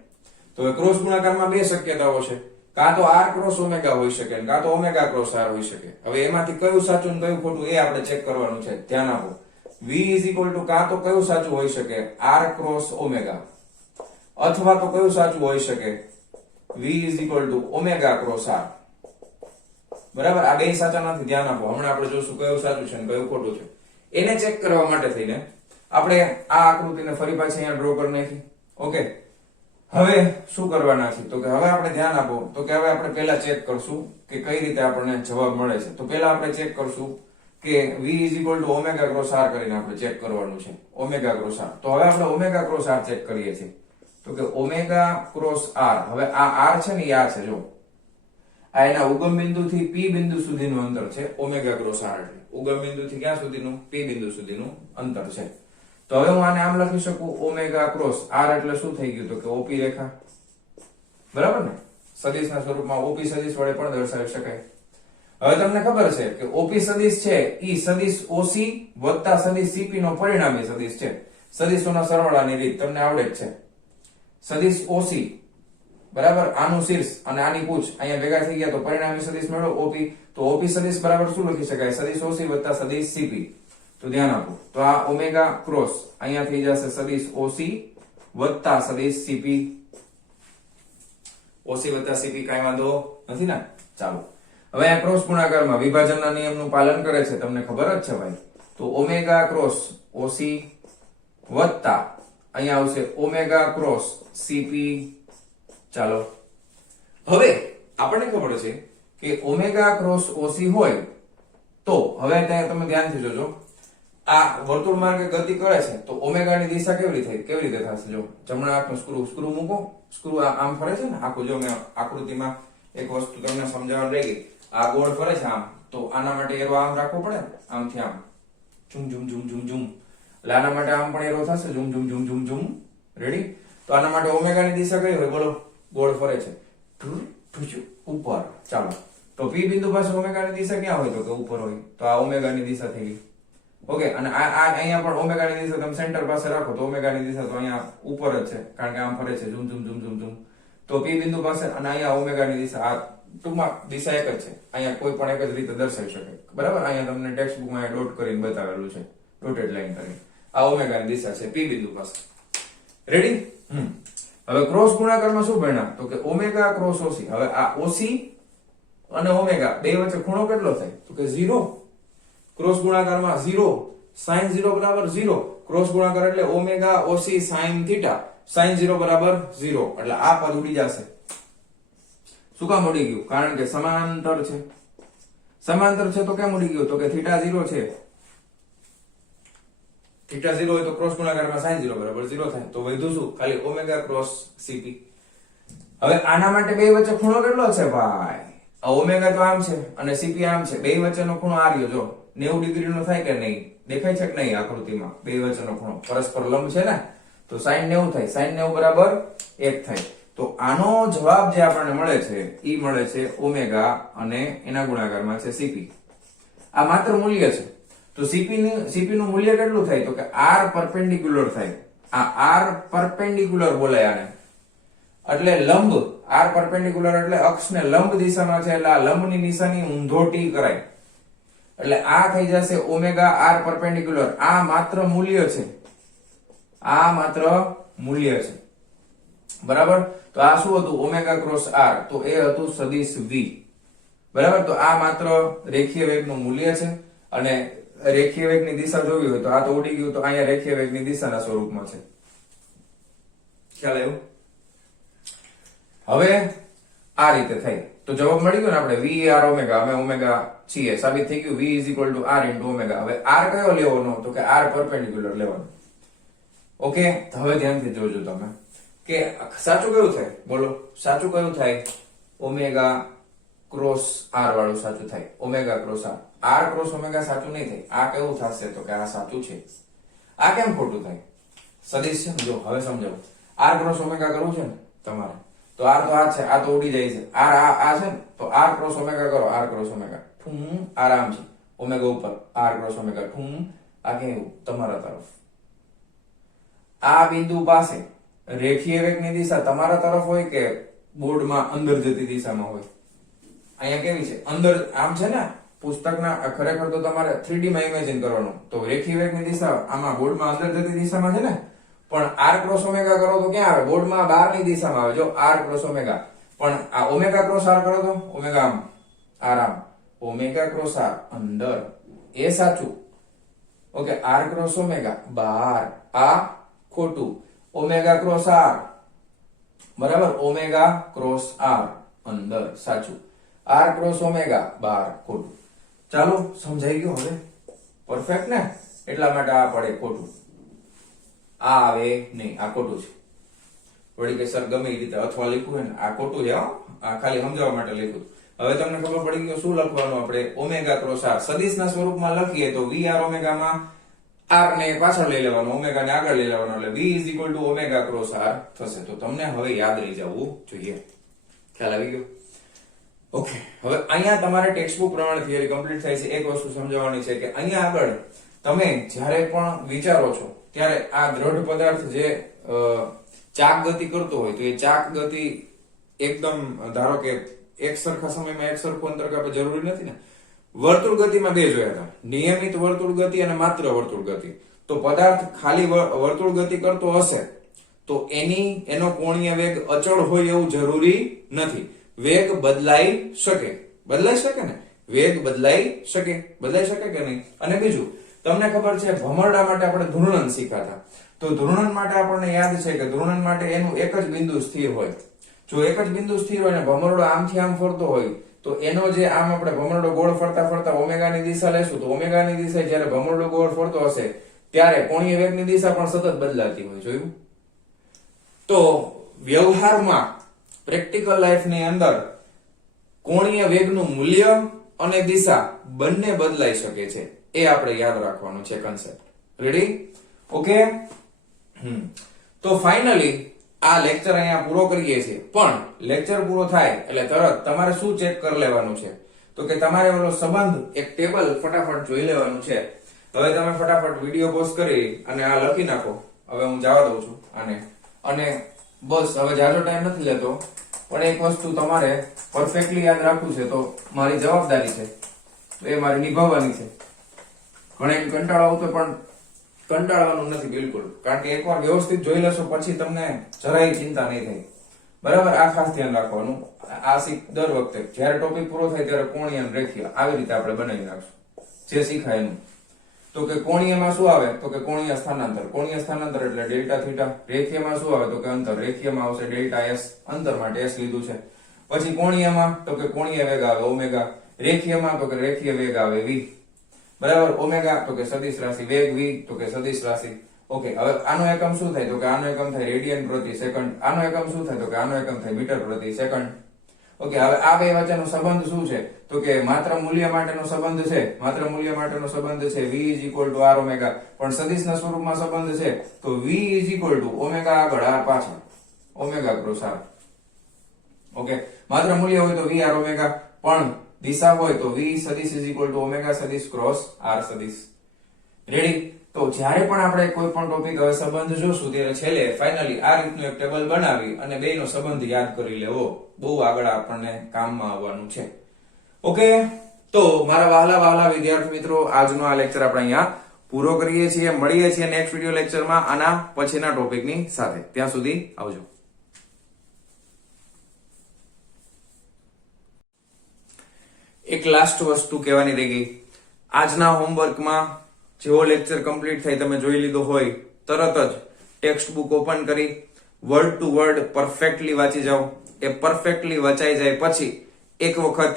તો ક્રોસ ગુણાકારમાં બે શક્યતાઓ છે, કાં તો R ક્રોસ ઓમેગા હોઈ શકે, કાં તો ઓમેગા ક્રોસ R હોઈ શકે. હવે એમાંથી કયું સાચું ને કયું ખોટું એ આપણે ચેક કરવાનું છે. ધ્યાન આપો. V કાં તો કયું સાચું હોઈ શકે? R ક્રોસ ઓમેગા, અથવા તો કયું સાચું હોઈ શકે? V omega cross R. બરાબર, આ બે સાચા નથી, ધ્યાન આપો. હમણાં આપણે જોશું કયું સાચું છે ને કયું ખોટું છે. એને ચેક કરવા માટે થઈને આપણે આ આકૃતિને ફરી પાછી અહીંયા ડ્રો કરી નાખી. ઓકે, હવે શું કરવાના છે? તો કે હવે આપણે ધ્યાન આપો. તો કે હવે આપણે પહેલા ચેક કરશું કે કઈ રીતે આપણને જવાબ મળે છે. તો પહેલા આપણે ચેક કરશું કે V ઓમેગા ક્રોસ R કરીને આપણે ચેક કરવાનું છે, ઓમેગા ક્રોસ R. તો હવે આપણે ઓમેગા ક્રોસ R ચેક કરીએ છીએ. તો કે ઓમેગા ક્રોસ R, હવે આ R છે ને આ છે, જો આ એના ઉગમ બિંદુથી P બિંદુ સુધીનું અંતર છે ઓમેગા ક્રોસ R. એટલે ઉગમ બિંદુથી ક્યાં સુધીનું? P બિંદુ સુધીનું અંતર છે. તો હવે હું આને આમ લખી શકું, ઓમેગા ક્રોસ R એટલે શું થઈ ગયું? તો કે OP રેખા. બરાબર ને, સદિશના સ્વરૂપમાં OP સદિશ વડે પણ દર્શાવી શકાય. હવે તમને ખબર છે કે OP સદિશ છે ઈ સદિશ OC વત્તા સદિશ CP નો પરિણામી સદિશ છે. સદિશોના સરવાળાની રીત તમને આવડે જ છે. સદિશ OC બરાબર, આનું શીર્ષ અને આની પૂંછ અહીંયા ભેગા થઈ ગયા તો પરિણામી સદિશ મેળવો OP. તો OP સદિશ બરાબર શું લખી શકાય? સદિશ OC વત્તા સદિશ CP. તો ધ્યાન આપો. તો આ ઓમેગા ક્રોસ અહીંયા થઈ જશે સદિશ OC વત્તા સદિશ CP. OC વત્તા CP કાઈ વાંધો નથી ને? ચાલો, હવે આ ક્રોસ ગુણાકારમાં વિભાજનના નિયમનું પાલન કરે છે, તમને ખબર જ છે ભાઈ. તો ઓમેગા ક્રોસ OC વત્તા અહીંયા આવશે ઓમેગા ક્રોસ CP. ચાલો, હવે આપણને ખબર છે કે ઓમેગા ક્રોસ OC હોય તો હવે ત્યાં તમે ધ્યાનથી જોજો, આ વર્તુળ માર્ગે ગતિ કરે છે તો ઓમેગા ની દિશા કેવી રીતે થશે? જો જમણા હાથનો સ્ક્રૂ મૂકો, સ્ક્રૂ આમ ફરે છે ને આખું. જો મેં આકૃતિમાં એક વસ્તુ તમને સમજાવવાની રહી ગઈ, આ ગોળ ફરે છે આમ, તો આના માટે એરો આમ રાખવો પડે ને, આમથી આમ ઝુમ ઝુમ ઝુમ ઝુમ ઝુમ. એટલે આના માટે આમ પણ એરો થશે, ઝુમ ઝુમ ઝુમ ઝુમ ઝુમ. રેડી? તો આના માટે ઓમેગા ની દિશા કઈ હોય બોલો? ગોળ ફરે છે ઉપર. ચાલો, તો P બિંદુ પાસે ઓમેગા ની દિશા ક્યાં હોય? તો કે ઉપર હોય. તો આ ઓમેગા ની દિશા થઈ ગઈ. ઓકે, અને આ અહીંયા પણ ઓમેગા ની દિશા તમે સેન્ટર પાસે રાખો તો ઓમેગા ની દિશા તો અહીંયા ઉપર જ છે, કારણ કે આમ ફરે છે ઝુમ ઝુમ ઝુમ ઝુમ ઝુમ. તો P બિંદુ પાસે અને અહીંયા ઓમેગા ની દિશા આ ટૂંકમાં દિશા એક જ છે, અહીંયા કોઈ પણ એક જ રીતે દર્શાવી શકે, બરાબર. અહીંયા તમને ટેક્સ્ટ બુકમાં ડોટ કરીને બતાવેલું છે, ડોટેડ લાઈન કરીને. આ ઓમેગાની દિશા છે પી બિંદુ પાસે. રેડી? હવે ક્રોસ ગુણાકારમાં શું ભણ્યા? તો કે ઓમેગા ક્રોસ ઓસી. હવે આ ઓસી અને ઓમેગા બે વચ્ચે ખૂણો કેટલો થાય? તો કે 0. ક્રોસ ગુણાકારમાં 0, sin 0 બરાબર 0. ક્રોસ ગુણાકાર એટલે ઓમેગા ઓસી sin થીટા, sin 0 બરાબર 0. એટલે આ પદ ઉડી જશે. શું કામ ઉડી ગયું? કારણ કે સમાંતર છે. સમાંતર છે તો કેમ ઉડી ગયું? તો કે થીટા 0 છે. થીટા 0 હોય તો ક્રોસ ગુણાકારમાં sin 0 બરાબર 0 થાય. તો વધ્યું શું? ખાલી ઓમેગા ક્રોસ સીપી. હવે આના માટે બે વચ્ચે ખૂણો કેટલો છે ભાઈ? આ ઓમેગા તો આમ છે અને સીપી આમ છે. બે વચ્ચેનો ખૂણો આ રહ્યો જો 90 ડિગ્રી નો થાય કે નહીં? દેખાય છે કે નહીં આકૃતિમાં? બે વચ્ચેનો ખૂણો પરસ્પર લંબ છે ને, તો sin 90 થાય. sin 90 બરાબર 1 થાય. તો આનો જવાબ જે આપણને મળે છે ઈ મળે છે ઓમેગા અને એના ગુણાકારમાં છે સીપી. આ માત્ર મૂલ્ય છે. તો સીપી નું મૂલ્ય કેટલું થાય? તો કે r પરપેન્ડિક્યુલર થાય. આ r પરપેન્ડિક્યુલર બોલાય આને, એટલે લંબ. r પરપેન્ડિક્યુલર એટલે અક્ષને લંબ દિશામાં છે, એટલે આ લંબની નિશાની ઊંધો ટી કરાય. એટલે આ થઈ જશે ઓમેગા r પરપેન્ડિક્યુલર. આ માત્ર મૂલ્ય છે, આ માત્ર મૂલ્ય છે, બરાબર. તો આ શું હતું? Omega cross r. તો એ હતું સદિશ v, બરાબર. તો આ માત્ર રેખીય વેગનું મૂલ્ય છે, અને રેખીય વેગની દિશા જોવી હોય તો આ તો ઉડી ગયું. તો અહીંયા રેખીય વેગની દિશાના સ્વરૂપમાં છે. ખ્યાલ આવ્યો? હવે આ રીતે થાય તો જવાબ મળી ગયો ને આપણે v r ઓમેગા. અમે ઓમેગા છીએ, સાબિત થઈ ગયું. v r * omega. હવે r કયો લેવાનો? તો કે r પરપેન્ડિક્યુલર લેવાનો. ઓકે, હવે ધ્યાનથી જોજો તમે કે સાચું કયું થાય? બોલો, સાચું કયું થાય? ઓમેગા ક્રોસ r વાળું સાચું થાય. Omega cross r. r cross omega સાચું નહીં થાય. આ કેવું થશે? તો કે આ સાચું છે. આ કેમ ખોટું થાય? સદિશ છે ને. જો હવે સમજાવો. r ક્રોસ ઓમેગા કરવું છે ને તમારે, તો r તો આ છે, આ તો ઉડી જાય છે. r આ છે ને, તો r ક્રોસ ઓમેગા કરો. r ક્રોસ ઓમેગા ઠુમ આરામ છે. ઓમેગા ઉપર r ક્રોસ ઓમેગા ઠુમ. આ કેવું? તમારા તરફ. આ બિંદુ પાસે રેખીય વેગની દિશા તમારા તરફ હોય કે બોર્ડમાં અંદર જતી દિશામાં હોય? અહીંયા કેવી છે? અંદર આમ છે ને. પુસ્તકના ખરેખર તો તમારે 3D માં ઇમેજિન કરવાનું. તો રેખીય વેગની દિશા આમાં બોર્ડમાં અંદર જતી દિશામાં છે ને, પણ r ક્રોસ ઓમેગા કરો તો ક્યાં આવે? બોર્ડમાં બહારની દિશામાં આવે. જો r ક્રોસ ઓમેગા. પણ આ ઓમેગા ક્રોસ r કરો તો ઓમેગા આમ, આરામ. ઓમેગા ક્રોસ r અંદર, એ સાચું. ઓકે, r ક્રોસ ઓમેગા બહાર, આ ખોટું. ઓમેગા ક્રોસ r બરાબર, ઓમેગા ક્રોસ r અંદર સાચું. r ક્રોસ ઓમેગા બહાર ખોટું. ચાલો, સમજાઈ ગયું હવે? પરફેક્ટ ને? એટલા માટે આ પડે ખોટું. આ આવે નહીં, આ ખોટું છે. વળી કે સર ગમે એ રીતે અથવા લખ્યું હોય ને, આ ખોટું છે. આ ખાલી સમજાવવા માટે લખ્યું. હવે તમને ખબર પડી ગયું શું લખવાનું? આપણે ઓમેગા ક્રોસ r સદિશના સ્વરૂપમાં લખીએ તો vr ઓમેગામાં r ને પાછળ લઈ લેવાનો, ઓમેગા ને આગળ લઈ લેવાનો, એટલે v = ઓમેગા ક્રોસ r થશે. તો તમને હવે યાદ રહી જવું જોઈએ. ખ્યાલ આવી ગયો? ઓકે, હવે અહીંયા તમારે ટેક્સ્ટ બુક પ્રમાણે થિયરી કમ્પ્લીટ થાય છે. એક વસ્તુ સમજાવવાની છે કે અહીંયા આગળ તમે જ્યારે પણ વિચારો છો ત્યારે આ દ્રઢ પદાર્થ જે ચાક ગતિ કરતો હોય તો એ ચાક ગતિ એકદમ ધારો કે એક સરખા સમયમાં એક સરખું અંતર કાપે જરૂરી નથી ને. વર્તુળ ગતિમાં બે જોયા હતા, નિયમિત વર્તુળ ગતિ અને માત્ર વર્તુળ ગતિ. તો પદાર્થ ખાલી વર્તુળ ગતિ કરતો હશે તો એનો કોણીય વેગ અચળ હોય એવું જરૂરી નથી. વેગ બદલાઈ શકે. બદલાઈ શકે ને? વેગ બદલાઈ શકે કે નહીં? અને બીજું તમને ખબર છે ભમરડા માટે આપણે ધૂર્ણન શીખ્યા. તો ધૂર્ણન માટે આપણને યાદ છે કે ધૂર્ણન માટે એનું એક જ બિંદુ સ્થિર હોય. જો એક જ બિંદુ સ્થિર હોય ને ભમરડો આમથી આમ ફરતો હોય તો એનો જે આમ આપણે ભમરડો ગોળ ફરતા ફરતા ઓમેગાની દિશા લેશું તો ઓમેગાની દિશા જ્યારે ભમરડો ગોળ ફરતો હશે ત્યારે કોણીય વેગની દિશા પણ સતત બદલાતી હોય. જોયું? તો વ્યવહારમાં પ્રેક્ટિકલ લાઈફની અંદર કોણીય વેગનું મૂલ્ય અને દિશા બંને બદલાઈ શકે છે. એ આપણે યાદ રાખવાનું છે કન્સેપ્ટ. રેડી? ઓકે. તો ફાઇનલી આ લેક્ચર અહીંયા પૂરો કરીએ છીએ. પણ લેક્ચર પૂરો થાય એટલે તરત તમારે શું ચેક કરી લેવાનું છે? તો કે તમારે ઓલો સંબંધ એક ટેબલ ફટાફટ જોઈ લેવાનું છે. હવે તમે ફટાફટ વિડીયો પોઝ કરી અને આ લખી નાખો. હવે હું જવા દઉં છું આને. અને બસ હવે જાજો ટાઈમ નથી લેતો. પણ એક વસ્તુ તમારે પરફેક્ટલી યાદ રાખવું છે, તો મારી જવાબદારી છે, તો એ મારે નિભાવવાની છે. ઘણા કંટાળો આવતો પણ કંટાળવાનું નથી બિલકુલ, કારણ કે એકવાર વ્યવસ્થિત જોઈ લેશો પછી તમને જરાય ચિંતા નહીં થાય. બરાબર, આ ખાસ ધ્યાન રાખવાનું. આ શીખ દર વખતે જયારે ટોપિક પૂરો થાય ત્યારે કોણીય અને રેખીય આવી રીતે આપણે બનાવી નાખશું, જે શીખાય એનું. તો કે કોણીયમાં શું આવે, તો કે કોણીય સ્થાનાંતર. કોણીય સ્થાનાંતર એટલે ડેલ્ટા થીટા. રેખીયમાં શું આવે, તો કે અંતર. રેખીયમાં આવશે ડેલ્ટા એસ, અંતર માટે એસ લીધું છે. પછી કોણીયમાં તો કે કોણીય વેગ આવે ઓમેગા. રેખીયમાં તો કે રેખીય વેગ આવે વી. બરાબર, ઓમેગા તો કે સદિશ રાશિ, વેગ વી તો કે સદિશ રાશિ. ઓકે, હવે આનો એકમ શું થાય, તો કે આનો એકમ થાય રેડિયન પ્રતિ સેકન્ડ. આનો એકમ શું થાય, તો કે આનો એકમ થાય મીટર પ્રતિ સેકન્ડ. ઓકે, હવે આ બે વચ્ચેનો સંબંધ શું છે, તો કે માત્ર મૂલ્ય માટેનો સંબંધ છે. માત્ર મૂલ્ય માટેનો સંબંધ છે v r ઓમેગા. પણ સદિશના સ્વરૂપમાં સંબંધ છે, તો v ઓમેગા આગળ r પાછળ, ઓમેગા ક્રોસ r. ઓકે, માત્ર મૂલ્ય હોય તો v r ઓમેગા, પણ દિશા હોય તો v સદિશ ઓમેગા સદિશ ક્રોસ r સદિશ. રેડી? તો જ્યારે પણ આપણે કોઈ પણ ટોપિક હવે સંબંધ જોશું ત્યારે છેલ્લે ફાઇનલી આ રીતનું એક ટેબલ બનાવી અને બેયનો સંબંધ યાદ કરી લેવો. બહુ આગળ આપણને કામમાં આવવાનું છે. ઓકે, તો મારા વહાલા વિદ્યાર્થી મિત્રો, આજનો આ લેક્ચર આપણે અહીંયા પૂરો કરીએ છીએ. મળીએ છીએ નેક્સ્ટ વિડિયો લેક્ચરમાં આના પછીના ટોપિકની સાથે. ત્યાં સુધી આવજો. એક લાસ્ટ વસ્તુ કહેવાની રહી ગઈ. આજના હોમવર્કમાં જેવો લેક્ચર કમ્પ્લીટ થાય તમે જોઈ લીધો હોય તરત જ ટેક્સ્ટ બુક ઓપન કરી વર્ડ ટુ વર્ડ પરફેક્ટલી વાંચી જાઓ. એ પરફેક્ટલી વચાઈ જાય પછી એક વખત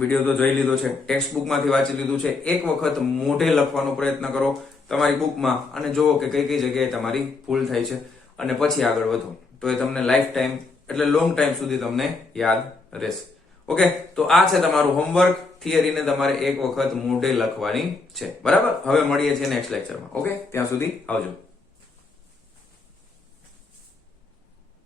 વિડીયો તો જોઈ લીધો છે, ટેક્સ્ટ બુકમાંથી વાંચી લીધું છે, એક વખત મોઢે લખવાનો પ્રયત્ન કરો તમારી બુકમાં અને જુઓ કે કઈ કઈ જગ્યાએ તમારી ભૂલ થાય છે, અને પછી આગળ વધો. તો એ તમને લાઈફ ટાઈમ એટલે લોંગ ટાઈમ સુધી તમને યાદ રહેશે. ઓકે, તો આ છે તમારું હોમવર્ક. થિયરીને તમારે એક વખત મોઢે લખવાની છે. બરાબર, હવે મળીએ છીએ નેક્સ્ટ લેક્ચરમાં. ઓકે, ત્યાં સુધી આવજો.